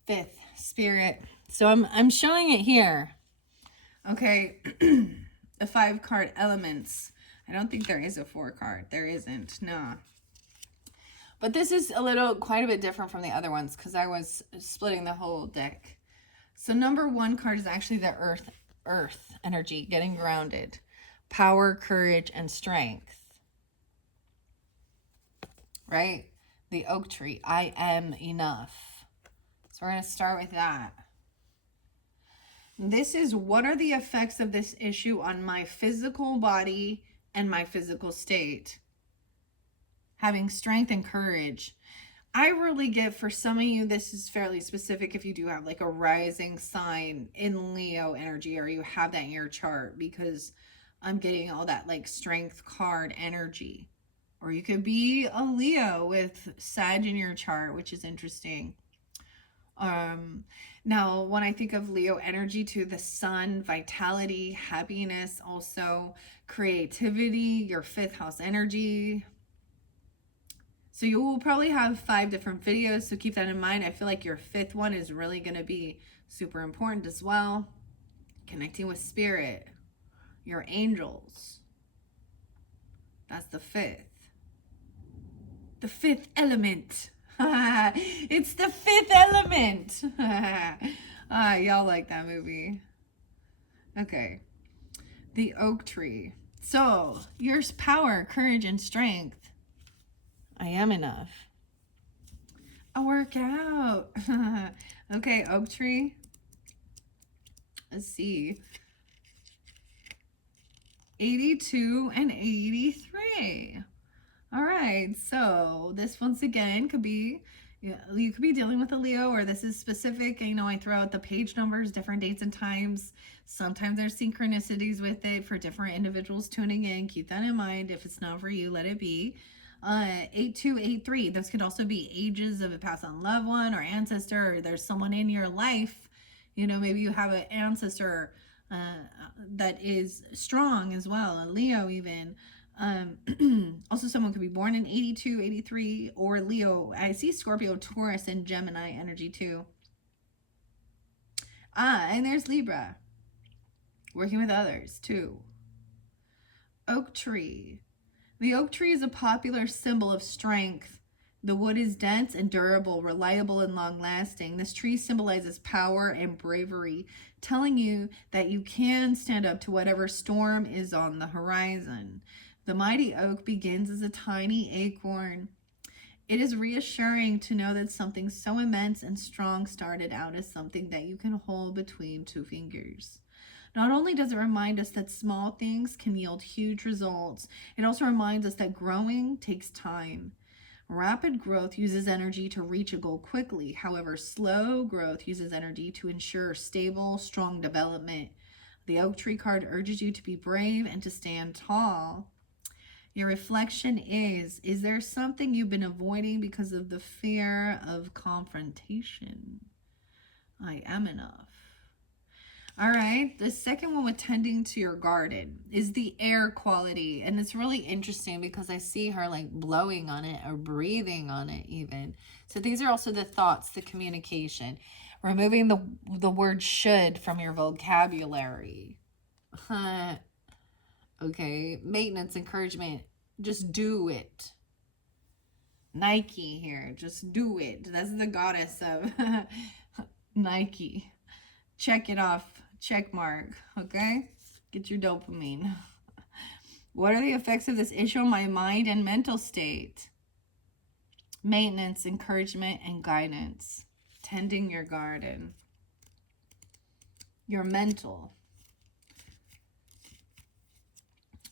5th, spirit. So I'm showing it here. Okay. The 5 card elements. I don't think there is a 4 card. There isn't. No. But this is quite a bit different from the other ones because I was splitting the whole deck. So number 1 card is actually the earth energy, getting grounded. Power, courage, and strength. Right? The oak tree. I am enough. So we're going to start with that. This is what are the effects of this issue on my physical body and my physical state. Having strength and courage. I really get, for some of you, this is fairly specific if you do have like a rising sign in Leo energy or you have that in your chart, because I'm getting all that like strength card energy. Or you could be a Leo with Sag in your chart, which is interesting. Now, when I think of Leo energy to the sun, vitality, happiness, also creativity, your 5th house energy. So you will probably have 5 different videos, so keep that in mind. I feel like your 5th one is really going to be super important as well. Connecting with spirit, your angels. That's the 5th. The 5th element. It's the 5th element. Y'all like that movie. Okay. The oak tree. So, yours power, courage, and strength. I am enough. A workout. Okay, oak tree. Let's see. 82 and 83. All right, so this once again could be, you could be dealing with a Leo, or this is specific. You know, I throw out the page numbers, different dates and times. Sometimes there's synchronicities with it for different individuals tuning in. Keep that in mind. If it's not for you, let it be. 8283. Those could also be ages of a passed on loved one or ancestor, or there's someone in your life. You know, maybe you have an ancestor that is strong as well, a Leo even. Also, someone could be born in 82, 83, or Leo. I see Scorpio, Taurus, and Gemini energy too. And there's Libra. Working with others too. Oak tree. The oak tree is a popular symbol of strength. The wood is dense and durable, reliable and long-lasting. This tree symbolizes power and bravery, telling you that you can stand up to whatever storm is on the horizon. The mighty oak begins as a tiny acorn. It is reassuring to know that something so immense and strong started out as something that you can hold between two fingers. Not only does it remind us that small things can yield huge results, it also reminds us that growing takes time. Rapid growth uses energy to reach a goal quickly. However, slow growth uses energy to ensure stable, strong development. The oak tree card urges you to be brave and to stand tall. Your reflection is there something you've been avoiding because of the fear of confrontation? I am enough. All right, the second one with tending to your garden is the air quality. And it's really interesting because I see her like blowing on it or breathing on it even. So these are also the thoughts, the communication. Removing the word should from your vocabulary. Okay, maintenance, encouragement, just do it. Nike here, just do it. That's the goddess of Nike. Check it off. Check mark, okay? Get your dopamine. What are the effects of this issue on my mind and mental state? Maintenance, encouragement, and guidance. Tending your garden. Your mental.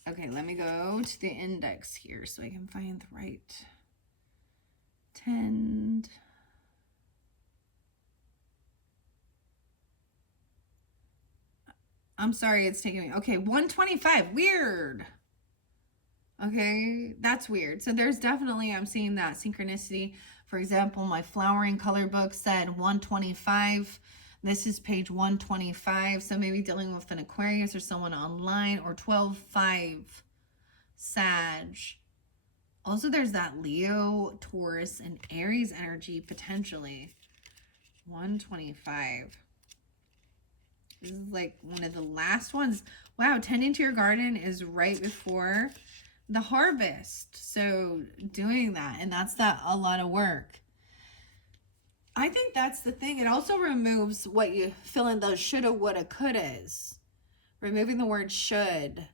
Okay, let me go to the index here so I can find the right. Tend. I'm sorry, it's taking me. Okay, 125. Weird. Okay, that's weird. So there's definitely, I'm seeing that synchronicity. For example, my flowering color book said 125. This is page 125. So maybe dealing with an Aquarius or someone online, or 12-5 Sag. Also, there's that Leo, Taurus, and Aries energy potentially. 125. This is like one of the last ones. Wow, tending to your garden is right before the harvest. So doing that, and that's a lot of work. I think that's the thing. It also removes what you fill in those shoulda, woulda, couldas. Removing the word should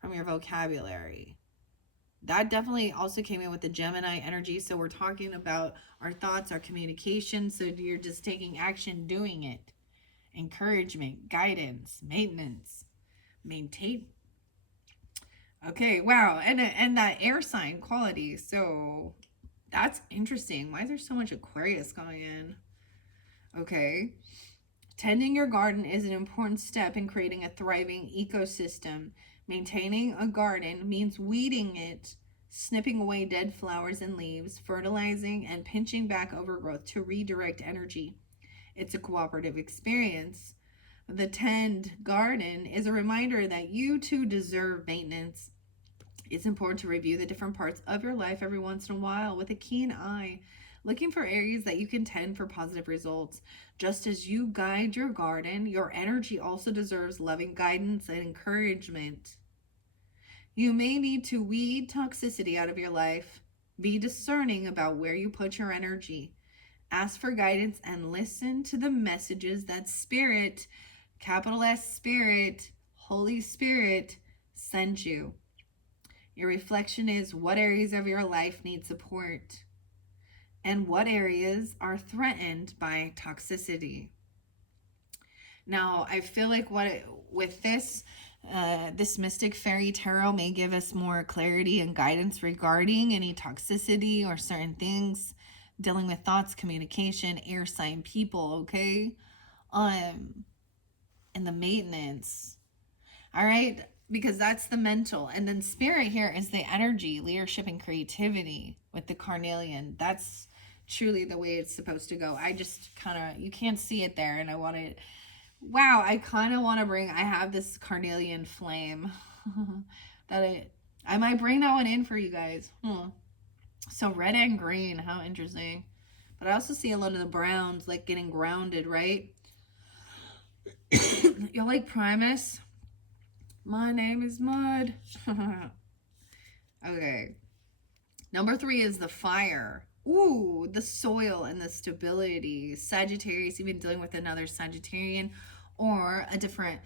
from your vocabulary. That definitely also came in with the Gemini energy. So we're talking about our thoughts, our communication. So you're just taking action, doing it. Encouragement, guidance, maintenance, maintain. Okay, wow. And that air sign quality. So that's interesting. Why is there so much Aquarius going in? Okay. Tending your garden is an important step in creating a thriving ecosystem. Maintaining a garden means weeding it, snipping away dead flowers and leaves, fertilizing, and pinching back overgrowth to redirect energy. It's a cooperative experience. The Tend Garden is a reminder that you too deserve maintenance. It's important to review the different parts of your life every once in a while with a keen eye, looking for areas that you can tend for positive results. Just as you guide your garden, your energy also deserves loving guidance and encouragement. You may need to weed toxicity out of your life. Be discerning about where you put your energy. Ask for guidance and listen to the messages that Spirit, capital S Spirit, Holy Spirit sent you. Your reflection is what areas of your life need support and what areas are threatened by toxicity. Now, I feel like with this, this Mystic Fairy Tarot may give us more clarity and guidance regarding any toxicity or certain things, dealing with thoughts, communication, air sign people, okay? And the maintenance. All right, because that's the mental. And then spirit here is the energy, leadership, and creativity with the carnelian. That's truly the way it's supposed to go. I just kind of, you can't see it there, and I want to, wow, I kind of want to bring, I have this carnelian flame that I might bring that one in for you guys. So red and green, how interesting. But I also see a lot of the browns like getting grounded, right? You're like Primus. My name is Mud. Okay. Number 3 is the fire. Ooh, the soil and the stability. Sagittarius, even dealing with another Sagittarian or a different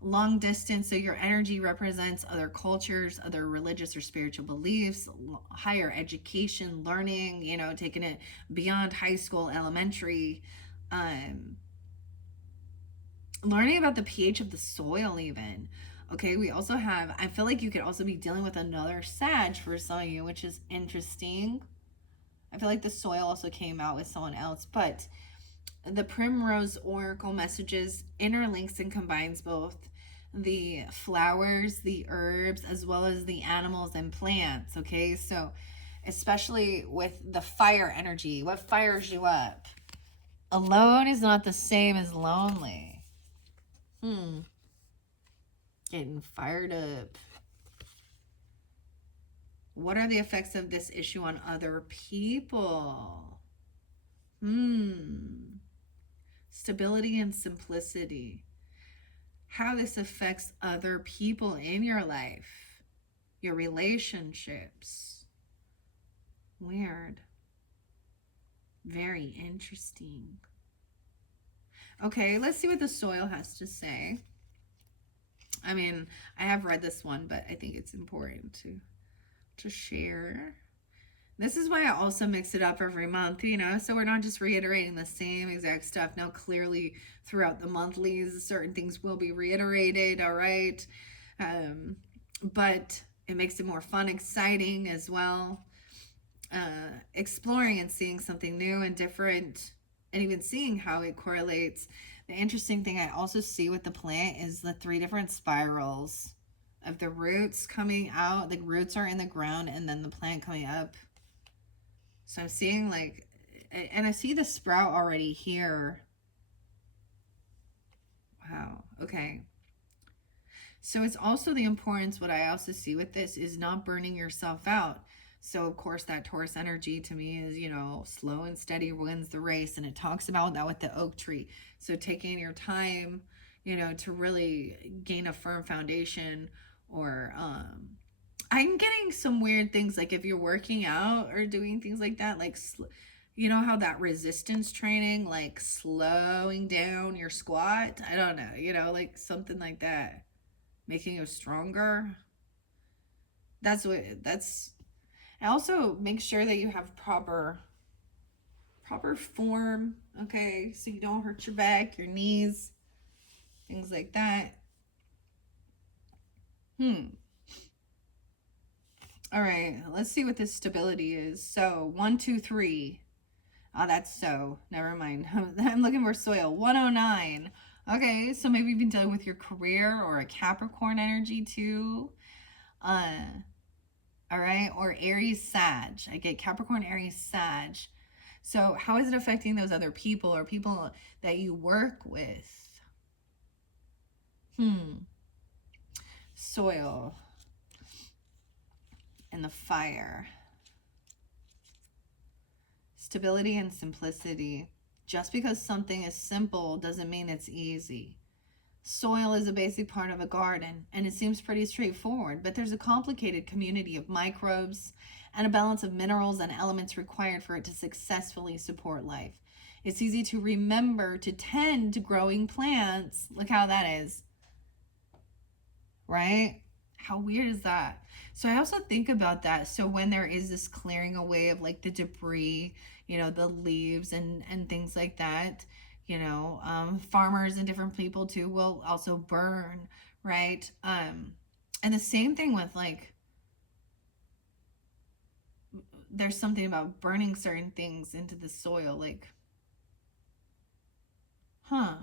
long distance. So your energy represents other cultures, other religious or spiritual beliefs, higher education, learning, you know, taking it beyond high school, elementary, learning about the pH of the soil even. Okay, we also have, I feel like you could also be dealing with another Sag for some of you, which is interesting. I feel like the soil also came out with someone else, but the Primrose Oracle messages interlinks and combines both the flowers, the herbs, as well as the animals and plants, okay? So especially with the fire energy, what fires you up? Alone is not the same as lonely. Getting fired up. What are the effects of this issue on other people? Stability and simplicity. How this affects other people in your life. Your relationships. Weird. Very interesting. Okay, let's see what the soil has to say. I mean, I have read this one, but I think it's important to share. This is why I also mix it up every month, you know, so we're not just reiterating the same exact stuff. Now, clearly, throughout the monthlies, certain things will be reiterated, all right? But it makes it more fun, exciting as well. Exploring and seeing something new and different, and even seeing how it correlates. The interesting thing I also see with the plant is the 3 different spirals of the roots coming out. The roots are in the ground and then the plant coming up. So I'm seeing like, and I see the sprout already here. Wow. Okay. So it's also the importance, what I also see with this is not burning yourself out. So, of course, that Taurus energy to me is, you know, slow and steady wins the race. And it talks about that with the oak tree. So taking your time, you know, to really gain a firm foundation. Or I'm getting some weird things, like if you're working out or doing things like that, like, you know how that resistance training, like slowing down your squat? I don't know, you know, like something like that. Making you stronger. That's what, that's... And also make sure that you have proper form, okay? So you don't hurt your back, your knees, things like that. All right, let's see what this stability is. So 1, 2, 3. Oh, that's so. Never mind. I'm looking for soil. 109. Okay, so maybe you've been dealing with your career or a Capricorn energy too. All right, or Aries Sag. I get Capricorn, Aries, Sag. So how is it affecting those other people or people that you work with? Soil and the fire. Stability and simplicity. Just because something is simple doesn't mean it's easy. Soil is a basic part of a garden, and it seems pretty straightforward, but there's a complicated community of microbes and a balance of minerals and elements required for it to successfully support life. It's easy to remember to tend to growing plants. Look how that is. right? How weird is that? So I also think about that. So when there is this clearing away of like the debris, you know, the leaves and things like that, you know, farmers and different people too will also burn, right? And the same thing with like, there's something about burning certain things into the soil, like, huh?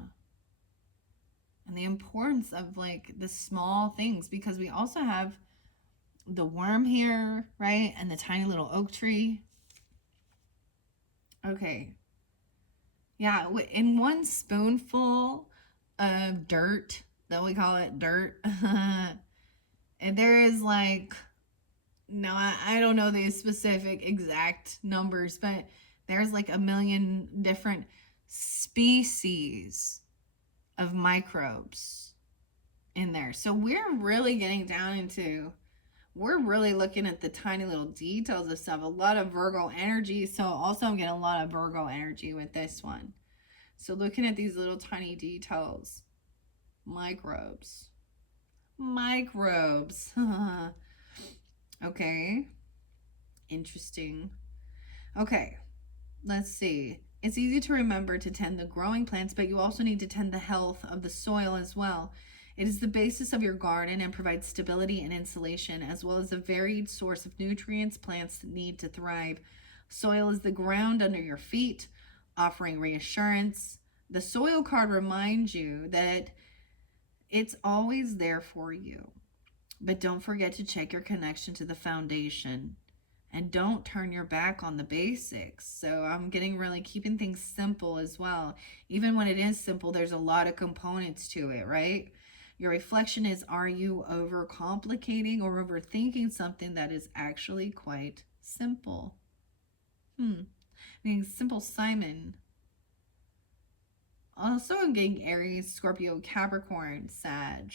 And the importance of like the small things, because we also have the worm here, right? And the tiny little oak tree. Okay. Yeah, in one spoonful of dirt, that we call it dirt, and there is like, no, I don't know the specific exact numbers, but there's like a million different species of microbes in there. So we're really getting down into, we're really looking at the tiny little details of stuff. A lot of Virgo energy. So also I'm getting a lot of Virgo energy with this one. So looking at these little tiny details. Microbes. Microbes. Okay. Interesting. Okay. Let's see. It's easy to remember to tend the growing plants, but you also need to tend the health of the soil as well. It is the basis of your garden and provides stability and insulation, as well as a varied source of nutrients plants need to thrive. Soil is the ground under your feet, offering reassurance. The soil card reminds you that it's always there for you. But don't forget to check your connection to the foundation. And don't turn your back on the basics. So I'm getting really keeping things simple as well. Even when it is simple, there's a lot of components to it, right? Your reflection is, are you overcomplicating or overthinking something that is actually quite simple? Meaning simple Simon. Also, I'm getting Aries, Scorpio, Capricorn, Sag,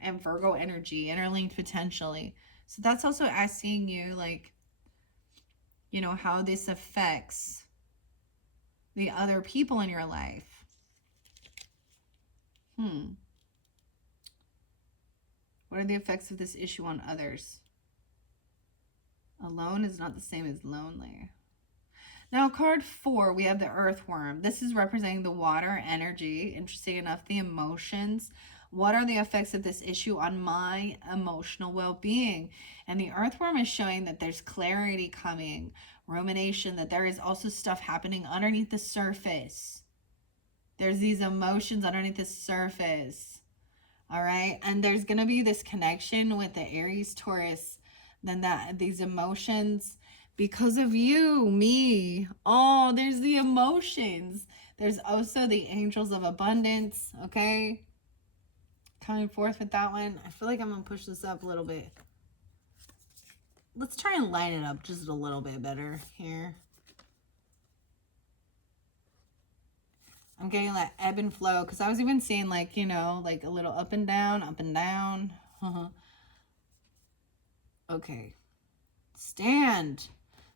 and Virgo energy interlinked potentially. So that's also asking you, like, you know, how this affects the other people in your life. What are the effects of this issue on others? Alone is not the same as lonely. Now, card 4, we have the earthworm. This is representing the water energy. Interesting enough, the emotions. What are the effects of this issue on my emotional well-being? And the earthworm is showing that there's clarity coming, rumination, that there is also stuff happening underneath the surface. There's these emotions underneath the surface. All right. And there's going to be this connection with the Aries, Taurus, then that these emotions because of you, me. Oh, there's the emotions. There's also the angels of abundance. Okay. Coming forth with that one. I feel like I'm going to push this up a little bit. Let's try and line it up just a little bit better here. I'm getting that ebb and flow because I was even seeing like, you know, like a little up and down, up and down. Okay. Stand.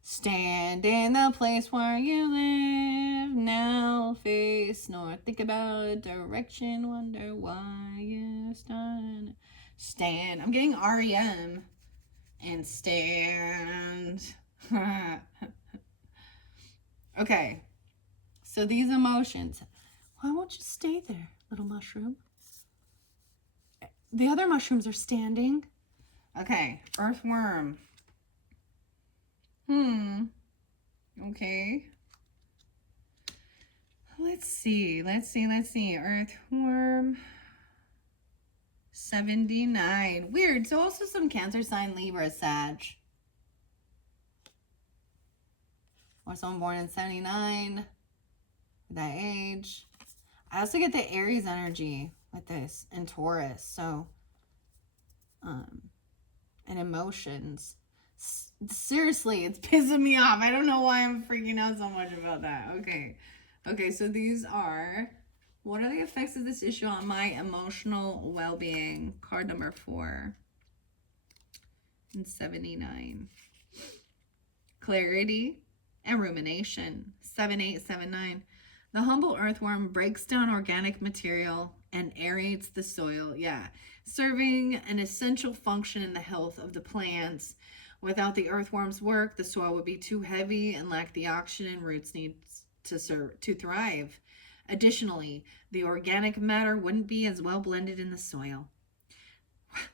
Stand in the place where you live. Now face north. Think about direction. Wonder why you stand. Stand. I'm getting REM. And stand. Okay. So these emotions. Why won't you stay there, little mushroom? The other mushrooms are standing. Okay. Earthworm. Okay. Let's see. Earthworm. 79. Weird. So also some Cancer sign, Libra, Sag. Or someone born in 79. That age. I also get the Aries energy with this and Taurus. So, and emotions. Seriously, it's pissing me off. I don't know why I'm freaking out so much about that. Okay, so these are, what are the effects of this issue on my emotional well-being? Card number 4 and 79. Clarity and rumination. 7879. The humble earthworm breaks down organic material and aerates the soil. Yeah. Serving an essential function in the health of the plants. Without the earthworm's work, the soil would be too heavy and lack the oxygen roots need to thrive. Additionally, the organic matter wouldn't be as well blended in the soil.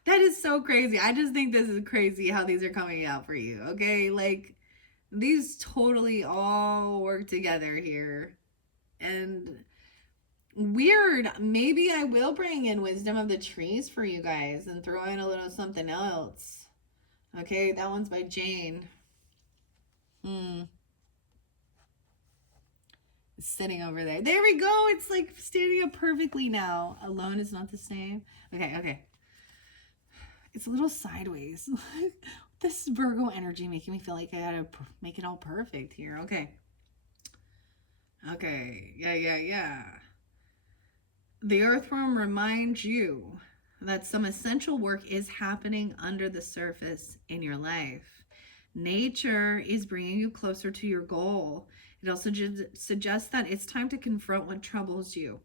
That is so crazy. I just think this is crazy how these are coming out for you, okay? Like, these totally all work together here. And weird. Maybe I will bring in Wisdom of the Trees for you guys and throw in a little something else. Okay, that one's by Jane. It's sitting over there. There we go. It's like standing up perfectly now. Alone is not the same. Okay. It's a little sideways. This is Virgo energy making me feel like I gotta make it all perfect here. Okay. Yeah. The earthworm reminds you that some essential work is happening under the surface in your life. Nature is bringing you closer to your goal. It also suggests that it's time to confront what troubles you.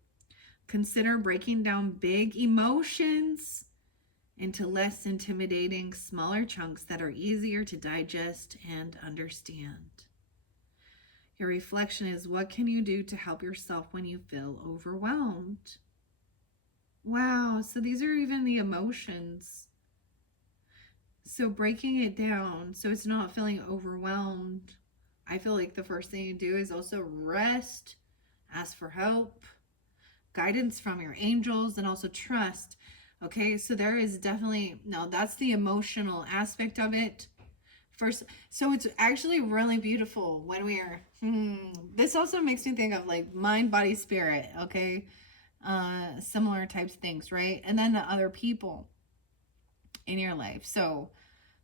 Consider breaking down big emotions into less intimidating, smaller chunks that are easier to digest and understand. Your reflection is, what can you do to help yourself when you feel overwhelmed? Wow, so these are even the emotions. So breaking it down so it's not feeling overwhelmed. I feel like the first thing you do is also rest, ask for help, guidance from your angels, and also trust. Okay, so there is definitely, no, that's the emotional aspect of it. First, so it's actually really beautiful when we are, this also makes me think of like mind, body, spirit, okay? Similar types of things, right? And then the other people in your life. So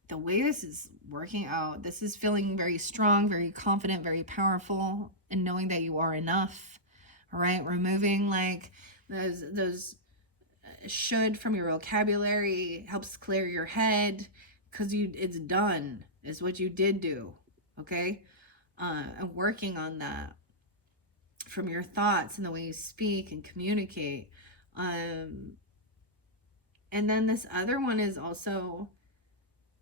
the way this is working out, this is feeling very strong, very confident, very powerful, and knowing that you are enough. All right, removing like those should from your vocabulary helps clear your head, because it's done is what you did do. Okay, and working on that from your thoughts and the way you speak and communicate. And then this other one is also,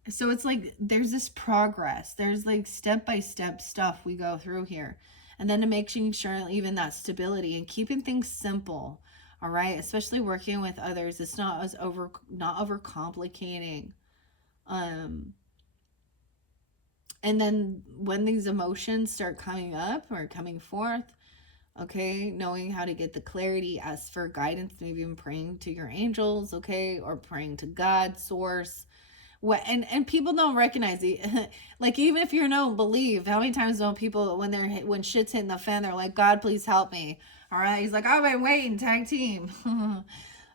so it's like there's this progress, there's like step-by-step stuff we go through here, and then to making sure even that stability and keeping things simple. All right, especially working with others, it's not over complicating. And then when these emotions start coming up or coming forth, okay, knowing how to get the clarity, ask for guidance, maybe even praying to your angels, okay, or praying to God, source. What, and people don't recognize it. Like, even if you don't believe, how many times don't people, when shit's hitting the fan, they're like, God, please help me. All right, he's like, I've been waiting, tag team.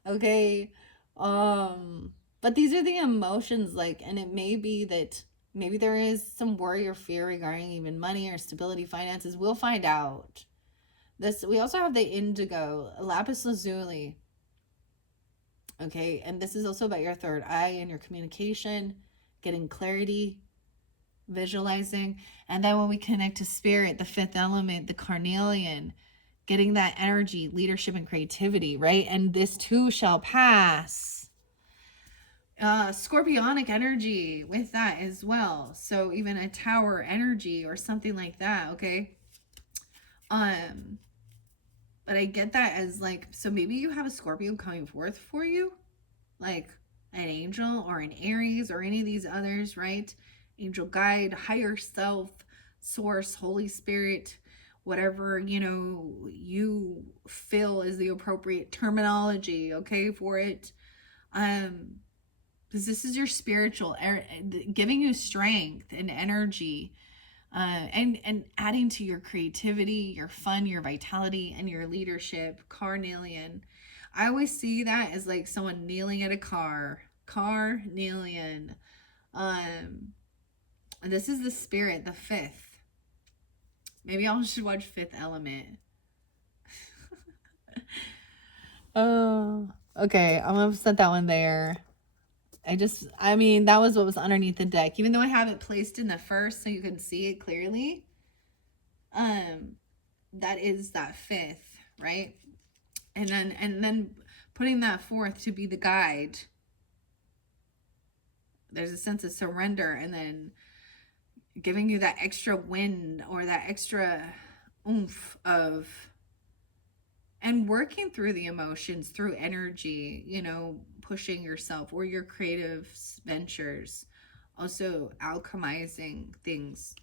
Okay, but these are the emotions, like, and it may be that maybe there is some worry or fear regarding even money or stability, finances. We'll find out. We also have the indigo, lapis lazuli. Okay, and this is also about your third eye and your communication, getting clarity, visualizing. And then when we connect to spirit, the fifth element, the carnelian, getting that energy, leadership, and creativity, right? And this too shall pass. Scorpionic energy with that as well. So even a tower energy or something like that, okay? But I get that as like, so maybe you have a Scorpio coming forth for you, like an angel or an Aries or any of these others, right? Angel guide, higher self, source, Holy Spirit, whatever, you feel is the appropriate terminology, okay, for it. Because this is your spiritual, giving you strength and energy, and adding to your creativity, your fun, your vitality, and your leadership. Carnelian. I always see that as like someone kneeling at a car. Carnelian. This is the spirit, the fifth. Maybe I should watch Fifth Element. Oh, okay. I'm gonna set that one there. That was what was underneath the deck. Even though I have it placed in the first so you can see it clearly, that is that fifth, right? And then putting that forth to be the guide. There's a sense of surrender, and then giving you that extra wind or that extra oomph of, and working through the emotions through energy, you know, pushing yourself or your creative ventures, also alchemizing things.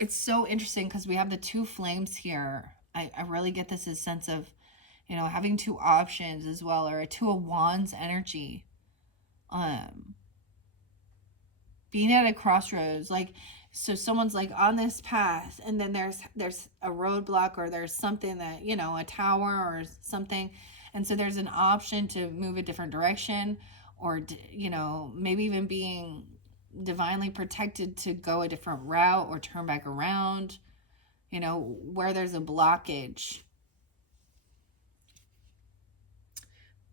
It's so interesting because we have the two flames here. I really get this as sense of, you know, having two options as well, or a two of wands energy. Being at a crossroads, like, so someone's like on this path, and then there's a roadblock, or there's something that, you know, a tower or something, and so there's an option to move a different direction, or, you know, maybe even being divinely protected to go a different route or turn back around, you know, where there's a blockage.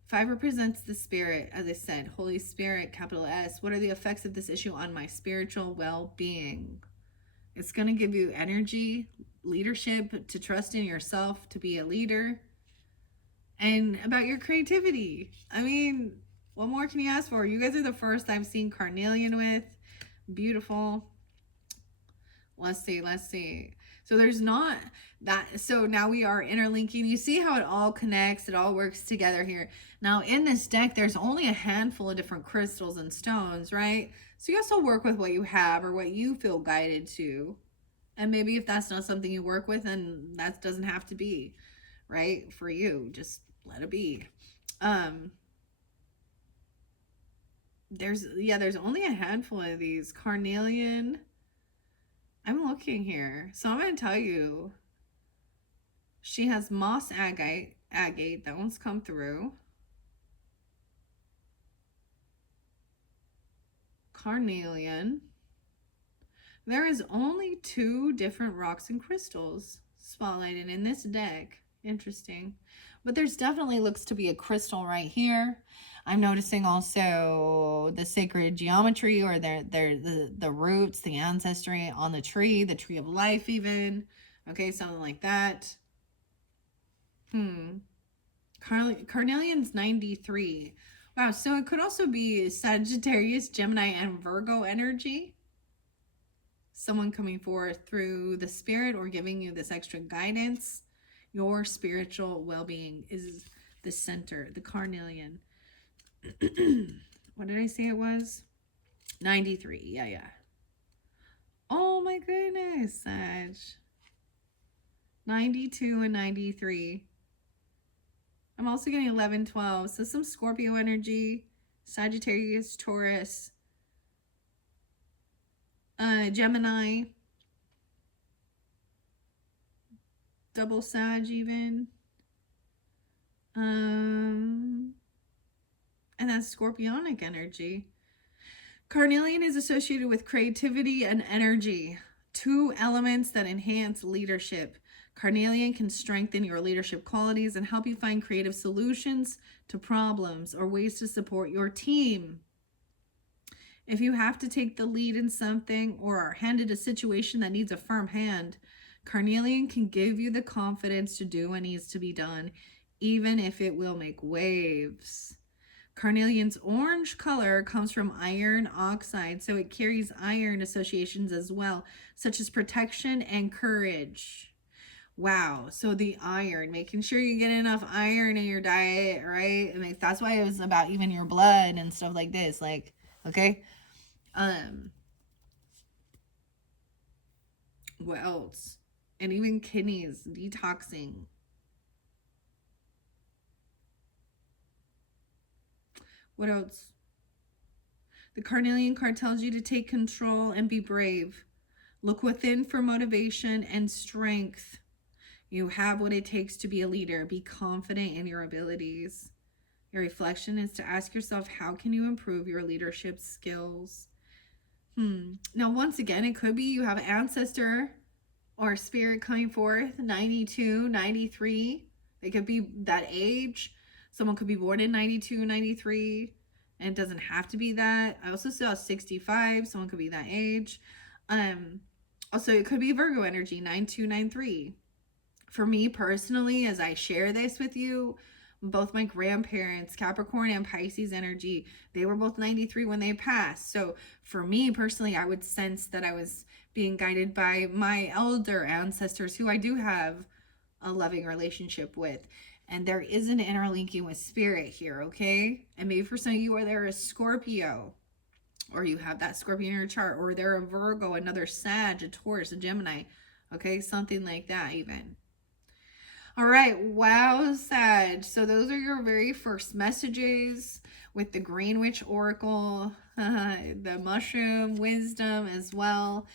5 represents the spirit, as I said, Holy Spirit, capital S. What are the effects of this issue on my spiritual well-being? It's going to give you energy, leadership, to trust in yourself, to be a leader, and about your creativity. I mean, what more can you ask for? You guys are the first I've seen carnelian with. Beautiful. Let's see. So there's not that. So now we are interlinking. You see how it all connects. It all works together here. Now in this deck, there's only a handful of different crystals and stones, right? So you also work with what you have or what you feel guided to. And maybe if that's not something you work with, then that doesn't have to be, right? For you, just let it be. There's only a handful of these. Carnelian. I'm looking here. So I'm going to tell you, she has moss agate. That one's come through. Carnelian. There is only 2 different rocks and crystals spotlighted in this deck. Interesting. But there's definitely looks to be a crystal right here. I'm noticing also the sacred geometry, or the roots, the ancestry on the tree of life even. Okay, something like that. Carnelian's 93. Wow, so it could also be Sagittarius, Gemini, and Virgo energy. Someone coming forth through the spirit or giving you this extra guidance. Your spiritual well-being is the center, the carnelian. What did I say it was? 93. Yeah. Oh my goodness, Sag. 92 and 93. I'm also getting 11, 12. So some Scorpio energy, Sagittarius, Taurus, Gemini, double Sag even. And that's Scorpionic energy. Carnelian is associated with creativity and energy, 2 elements that enhance leadership. Carnelian can strengthen your leadership qualities and help you find creative solutions to problems or ways to support your team. If you have to take the lead in something or are handed a situation that needs a firm hand, Carnelian can give you the confidence to do what needs to be done, even if it will make waves. Carnelian's orange color comes from iron oxide, so it carries iron associations as well, such as protection and courage. Wow, so the iron, making sure you get enough iron in your diet, right? And that's why it was about even your blood and stuff like this, like, okay? What else? And even kidneys, detoxing. What else? The Carnelian card tells you to take control and be brave. Look within for motivation and strength. You have what it takes to be a leader. Be confident in your abilities. Your reflection is to ask yourself, how can you improve your leadership skills? Now, once again, it could be you have ancestor or spirit coming forth, 92, 93. It could be that age. Someone could be born in 92, 93, and it doesn't have to be that. I also saw 65. Someone could be that age. Also, it could be Virgo energy, 92, 93. For me personally, as I share this with you, Both my grandparents, Capricorn and Pisces energy, they were both 93 when they passed. So for me personally, I would sense that I was being guided by my elder ancestors, who I do have a loving relationship with. And there is an interlinking with spirit here, okay? And maybe for some of you, are there a Scorpio, or you have that Scorpio in your chart, or they're a Virgo, another Sag, a Taurus, a Gemini, okay? Something like that even. All right, wow, Sag. So those are your very first messages with the Green Witch Oracle, the Mushroom Wisdom as well.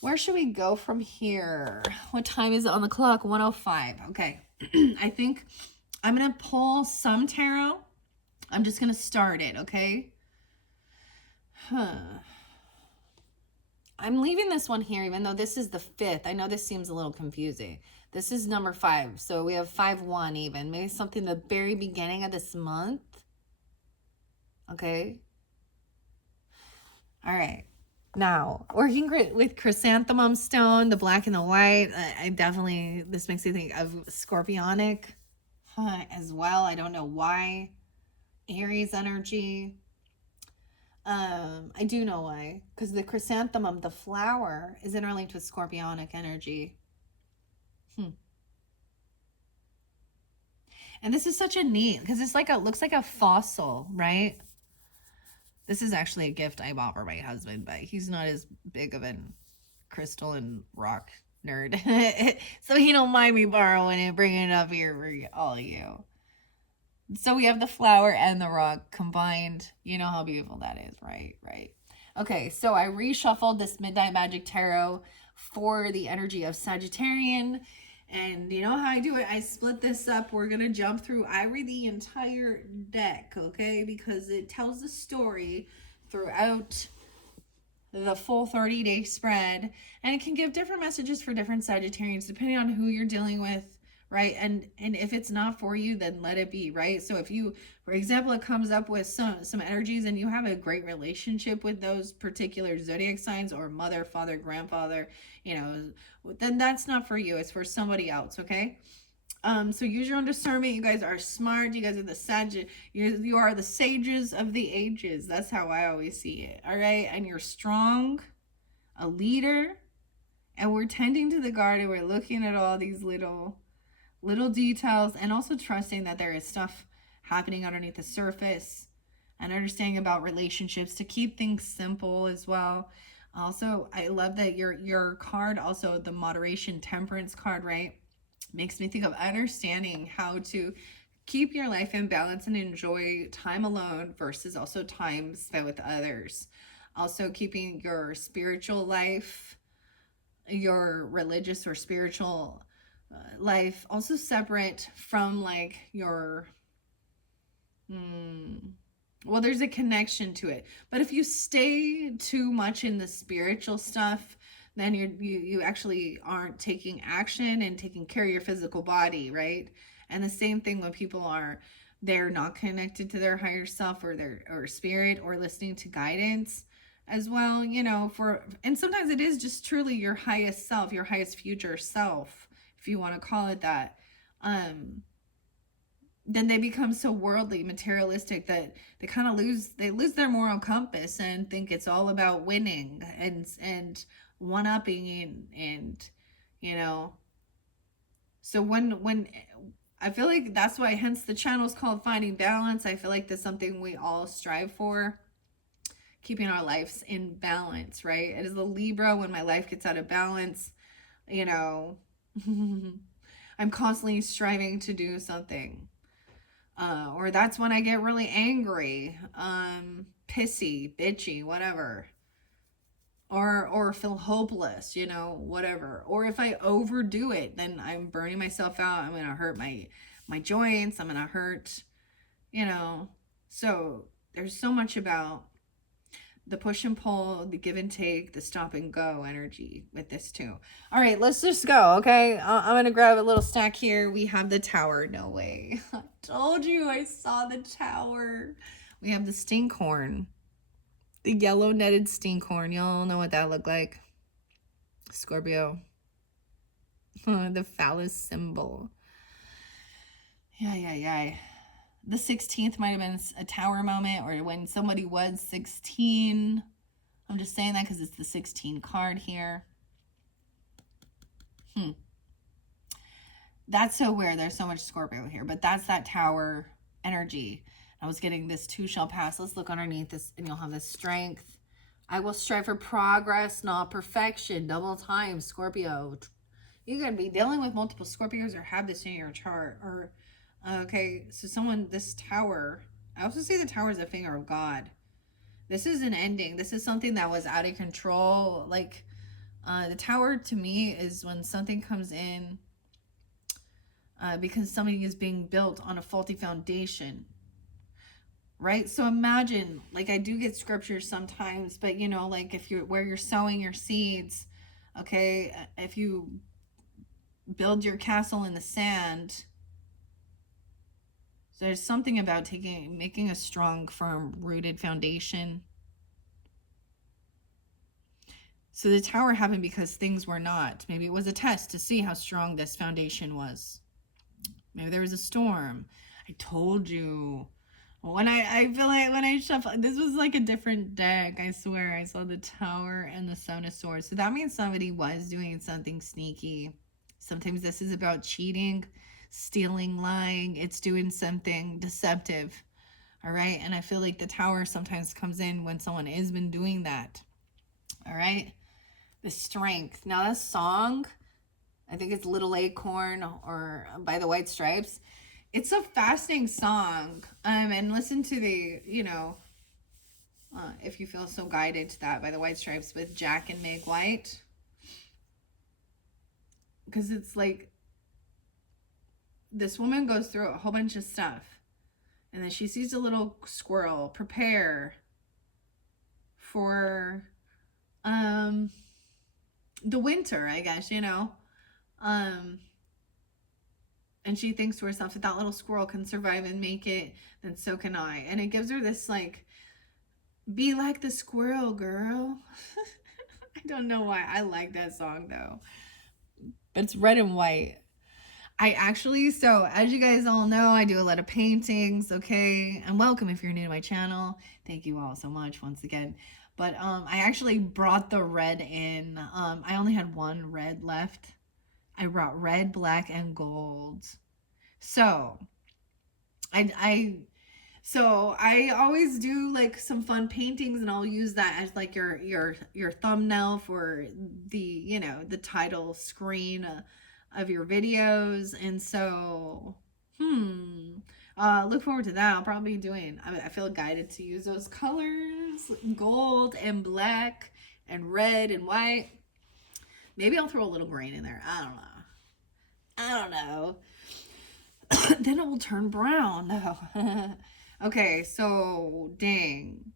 Where should we go from here? What time is it on the clock? 1:05. Okay. I think I'm going to pull some tarot. I'm just going to start it, okay? I'm leaving this one here, even though this is the 5th. I know this seems a little confusing. This is number 5. So we have 5-1 even. Maybe something the very beginning of this month. Okay. All right. Now, working with chrysanthemum stone, the black and the white, I definitely, this makes me think of scorpionic as well. I don't know why. Aries energy. I do know why. Because the chrysanthemum, the flower, is interlinked with scorpionic energy. And this is such a neat, because it's like looks like a fossil, right? This is actually a gift I bought for my husband, but he's not as big of a crystal and rock nerd. So he don't mind me borrowing it, bringing it up here for all of you. So we have the flower and the rock combined. You know how beautiful that is, right? Right. Okay, so I reshuffled this Midnight Magic Tarot for the energy of Sagittarian. And you know how I do it? I split this up. We're going to jump through. I read the entire deck, okay? Because it tells the story throughout the full 30-day spread. And it can give different messages for different Sagittarians depending on who you're dealing with, right? And if it's not for you, then let it be, right? So if you, for example, it comes up with some energies and you have a great relationship with those particular zodiac signs, or mother, father, grandfather, you know, then that's not for you. It's for somebody else, okay? So use your own discernment. You guys are smart. You guys are the sage. You are the sages of the ages. That's how I always see it, all right? And you're strong, a leader, and we're tending to the garden. We're looking at all these little details, and also trusting that there is stuff happening underneath the surface, and understanding about relationships to keep things simple as well. Also, I love that your card, also the moderation temperance card, right, makes me think of understanding how to keep your life in balance and enjoy time alone versus also time spent with others. Also keeping your spiritual life, your religious or spiritual life also separate from like your well, there's a connection to it, but if you stay too much in the spiritual stuff, then you actually aren't taking action and taking care of your physical body, right? And the same thing when people they're not connected to their higher self or their spirit, or listening to guidance as well, you know, and sometimes it is just truly your highest self, your highest future self, if you want to call it that. Then they become so worldly, materialistic, that they kind of lose their moral compass and think it's all about winning and one-upping and you know. So when I feel like that's why, hence the channel is called Finding Balance. I feel like that's something we all strive for, keeping our lives in balance, right? It is the Libra. When my life gets out of balance, you know, I'm constantly striving to do something. Or that's when I get really angry, pissy, bitchy, whatever. Or feel hopeless, you know, whatever. Or if I overdo it, then I'm burning myself out. I'm going to hurt my joints. I'm going to hurt, you know. So there's so much about the push and pull, the give and take, the stop and go energy with this too. All right, let's just go, okay? I'm going to grab a little stack here. We have the Tower. No way. I told you I saw the Tower. We have the Stinkhorn. The yellow netted Stinkhorn. Y'all know what that looked like. Scorpio. The phallus symbol. Yeah. The 16th might have been a tower moment, or when somebody was 16. I'm just saying that because it's the 16 card here. That's so weird. There's so much Scorpio here, but that's that tower energy. I was getting this too shall pass. Let's look underneath this, and you'll have this strength. I will strive for progress, not perfection. Double time, Scorpio. You could be dealing with multiple Scorpios or have this in your chart. Or, okay, so someone, this tower. I also say the tower is a finger of God. This is an ending. This is something that was out of control. Like, the tower to me is when something comes in because something is being built on a faulty foundation. Right? So imagine, like, I do get scriptures sometimes, but you know, like if you're where you're sowing your seeds, okay, if you build your castle in the sand, so there's something about making a strong, firm, rooted foundation. So the tower happened because things were not. Maybe it was a test to see how strong this foundation was. Maybe there was a storm. I told you. When I feel like when I shuffle, this was like a different deck. I swear, I saw the tower and the Stone of Swords. So that means somebody was doing something sneaky. Sometimes this is about cheating, stealing, lying. It's doing something deceptive. All right. And I feel like the tower sometimes comes in when someone has been doing that. All right. The strength. Now this song, I think it's Little Acorn or by the White Stripes. It's a fasting song. And listen to the, you know, if you feel so guided to that, by the White Stripes with Jack and Meg White. Because it's like this woman goes through a whole bunch of stuff. And then she sees a little squirrel prepare for the winter, I guess, you know. And she thinks to herself, if that little squirrel can survive and make it, then so can I. And it gives her this, like, be like the squirrel, girl. I don't know why. I like that song, though. But it's red and white. So as you guys all know, I do a lot of paintings, okay? And welcome if you're new to my channel. Thank you all so much once again. But I actually brought the red in. I only had one red left. I brought red, black, and gold. So I always do like some fun paintings, and I'll use that as like your thumbnail for the, you know, the title screen of your videos. And so look forward to that. I'll probably be doing, I feel guided to use those colors, gold and black and red and white. Maybe I'll throw a little green in there. I don't know. Then it will turn brown. No. Okay, so dang.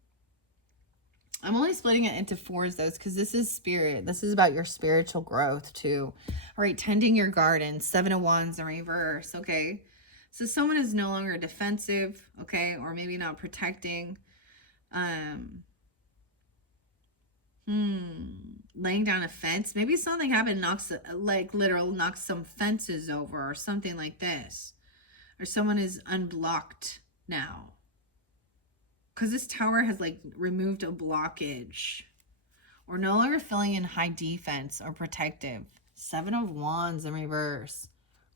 I'm only splitting it into fours, though, because this is spirit. This is about your spiritual growth, too. All right, tending your garden. 7 of Wands in reverse, okay? So someone is no longer defensive, okay? Or maybe not protecting. Laying down a fence. Maybe something happened, knocks some fences over or something like this. Or someone is unblocked now. Because this tower has like removed a blockage. Or no longer feeling in high defense or protective. 7 of Wands in reverse.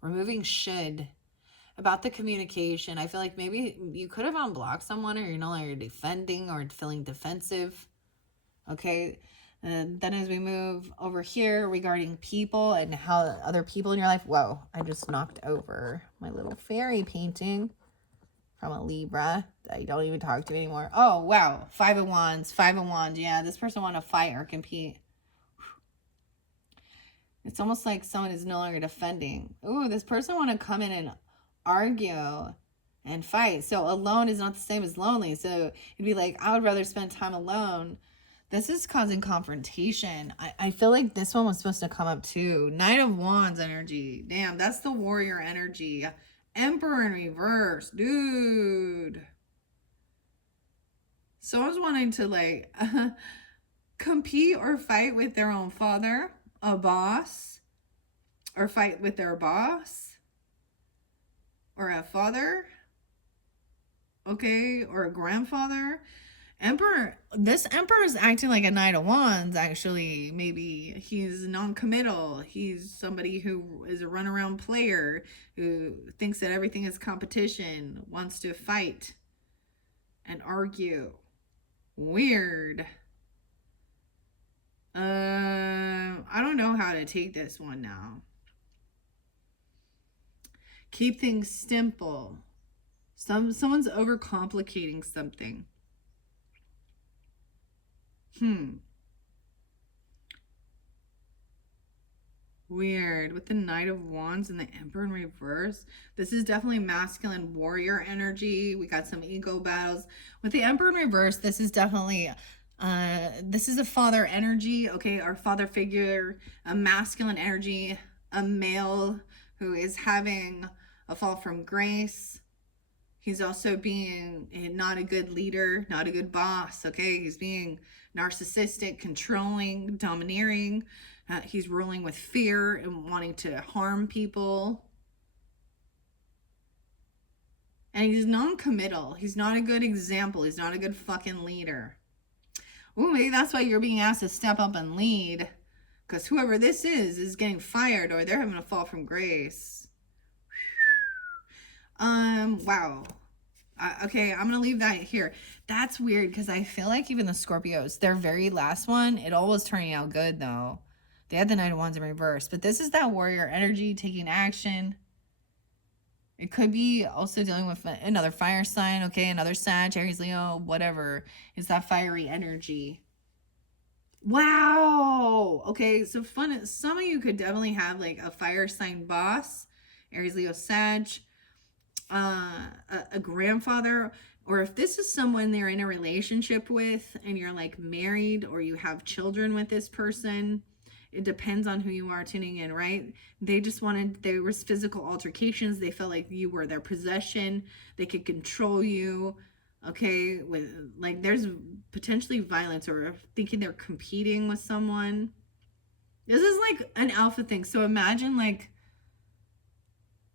Removing should. About the communication. I feel like maybe you could have unblocked someone, or you're no longer defending or feeling defensive. Okay. And then as we move over here regarding people and how other people in your life. Whoa, I just knocked over my little fairy painting from a Libra that I don't even talk to anymore. Oh, wow. 5 of Wands. 5 of Wands. Yeah, this person want to fight or compete. It's almost like someone is no longer defending. Ooh, this person want to come in and argue and fight. So alone is not the same as lonely. So it'd be like, I would rather spend time alone. This is causing confrontation. I feel like this one was supposed to come up too. Knight of Wands energy. Damn, that's the warrior energy. Emperor in reverse. Dude. Someone's wanting to like compete or fight with their own father, a boss, or fight with their boss, or a father. okay, or a grandfather. Emperor, this emperor is acting like a Knight of Wands, actually. Maybe he's non-committal. He's somebody who is a runaround player, who thinks that everything is competition, wants to fight and argue. Weird. I don't know how to take this one now. Keep things simple. Someone's overcomplicating something. Weird. With the Knight of Wands and the Emperor in reverse. This is definitely masculine warrior energy. We got some ego battles. With the Emperor in reverse, this is definitely this is a father energy, okay? Our father figure, a masculine energy, a male who is having a fall from grace. He's also being not a good leader, not a good boss, okay? He's being narcissistic, controlling, domineering. He's ruling with fear and wanting to harm people. And he's non-committal. He's not a good example. He's not a good fucking leader. Ooh, maybe that's why you're being asked to step up and lead. Because whoever this is getting fired or they're having a fall from grace. Wow. Okay, I'm gonna leave that here. That's weird because I feel like even the Scorpios, their very last one, it all was turning out good though. They had the Knight of Wands in reverse, but this is that warrior energy taking action. It could be also dealing with another fire sign, okay, another Sag, Aries, Leo, whatever. It's that fiery energy. Wow. Okay, so fun. Some of you could definitely have like a fire sign boss, Aries, Leo, Sag, a grandfather, or if this is someone they're in a relationship with and you're like married or you have children with this person. It depends on who you are tuning in, right? They just wanted, there was physical altercations. They felt like you were their possession. They could control you, okay? With like, there's potentially violence or thinking they're competing with someone. This is like an alpha thing. So imagine like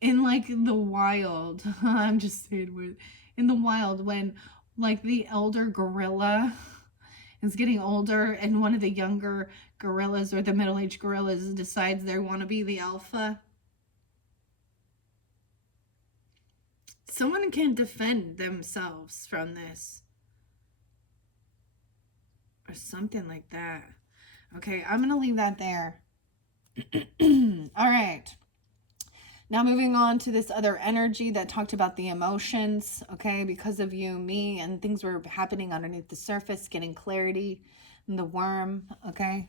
in like the wild, I'm just saying weird, in the wild when like the elder gorilla is getting older and one of the younger gorillas or the middle-aged gorillas decides they want to be the alpha. Someone can defend themselves from this or something like that. Okay, I'm gonna leave that there. All right, now moving on to this other energy that talked about the emotions, okay, because of you, me, and things were happening underneath the surface, getting clarity, and the worm, okay,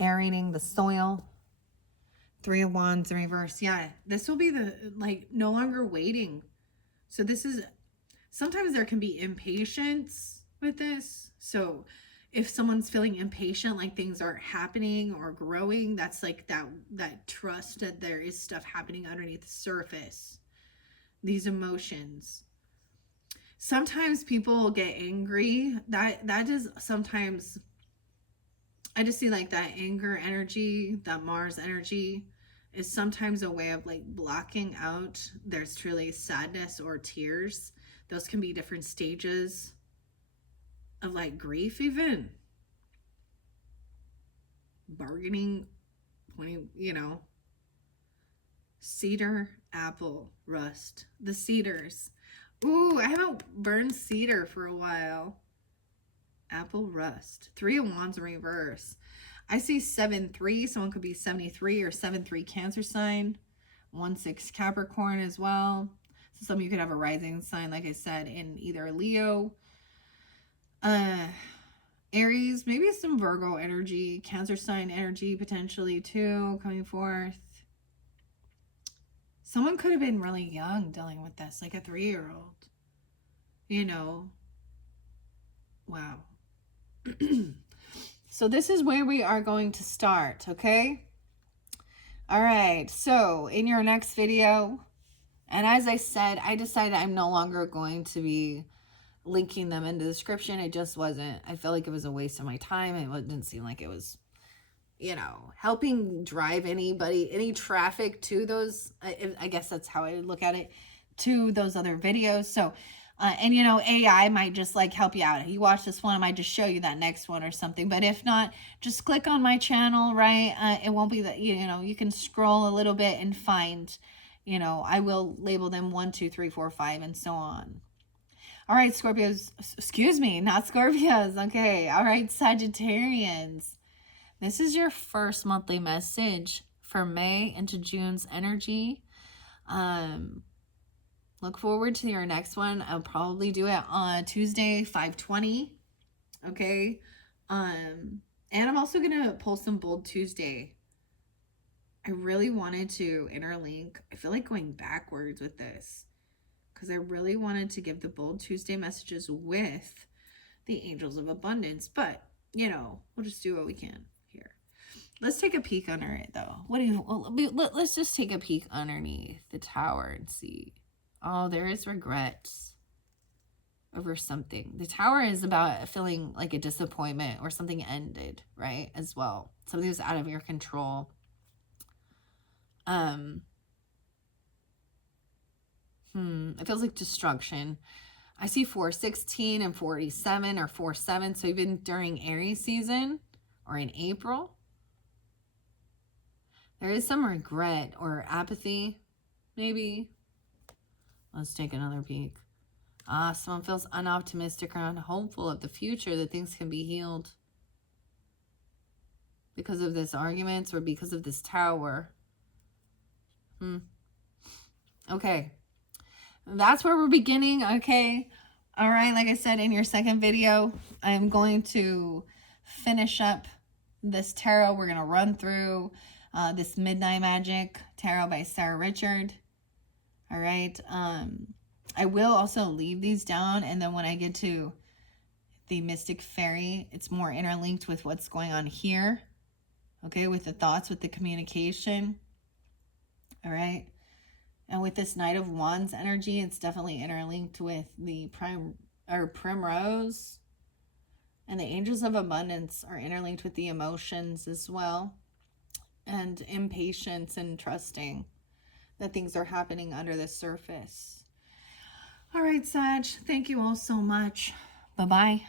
aerating the soil. 3 of Wands in reverse. Yeah, this will be the, like, no longer waiting. So this is, sometimes there can be impatience with this. So if someone's feeling impatient, like things aren't happening or growing, that's like that trust that there is stuff happening underneath the surface. These emotions. Sometimes people will get angry. That is sometimes, I just see like that anger energy, that Mars energy is sometimes a way of like blocking out there's truly sadness or tears. Those can be different stages of like grief, even bargaining, pointing, you know. Cedar, apple, rust. The cedars. Ooh, I haven't burned cedar for a while. Apple, rust. 3 of Wands in reverse. I see 7-3. Someone could be 73 or 7-3 Cancer sign. 1-6 Capricorn as well. So some of you could have a rising sign, like I said, in either Leo, Aries, maybe some Virgo energy, Cancer sign energy potentially too coming forth. Someone could have been really young dealing with this, like a 3-year-old. You know. Wow. So this is where we are going to start, okay? All right, so in your next video, and as I said, I decided I'm no longer going to be linking them in the description. It just wasn't, I felt like it was a waste of my time. It didn't seem like it was, you know, helping drive anybody, any traffic to those, I guess that's how I look at it, to those other videos. So And you know, AI might just like help you out. You watch this one, I might just show you that next one or something. But if not, just click on my channel, right? It won't be that, you know, you can scroll a little bit and find, you know, I will label them 1, 2, 3, 4, 5, and so on. All right, Scorpios, excuse me, not Scorpios. Okay. All right, Sagittarians. This is your first monthly message for May into June's energy. Look forward to your next one. I'll probably do it on Tuesday, 5/20. Okay. And I'm also going to pull some Bold Tuesday. I really wanted to interlink. I feel like going backwards with this because I really wanted to give the Bold Tuesday messages with the Angels of Abundance. But, you know, we'll just do what we can here. Let's take a peek under it, though. What do you, let's just take a peek underneath the tower and see. Oh, there is regrets over something. The tower is about feeling like a disappointment or something ended, right? As well. Something was out of your control. It feels like destruction. I see 416 and 47 or 47. So even during Aries season or in April, there is some regret or apathy, maybe. Let's take another peek. Someone feels unoptimistic or unhopeful of the future, that things can be healed because of this arguments or because of this tower. Okay. That's where we're beginning, okay? All right, like I said in your second video, I'm going to finish up this tarot. We're going to run through this Midnight Magic Tarot by Sarah Richard. All right. I will also leave these down, and then when I get to the Mystic Fairy, it's more interlinked with what's going on here. Okay, with the thoughts, with the communication. All right. And with this Knight of Wands energy, it's definitely interlinked with the Primrose. And the Angels of Abundance are interlinked with the emotions as well. And impatience and trusting that things are happening under the surface. All right, Sag. Thank you all so much. Bye-bye.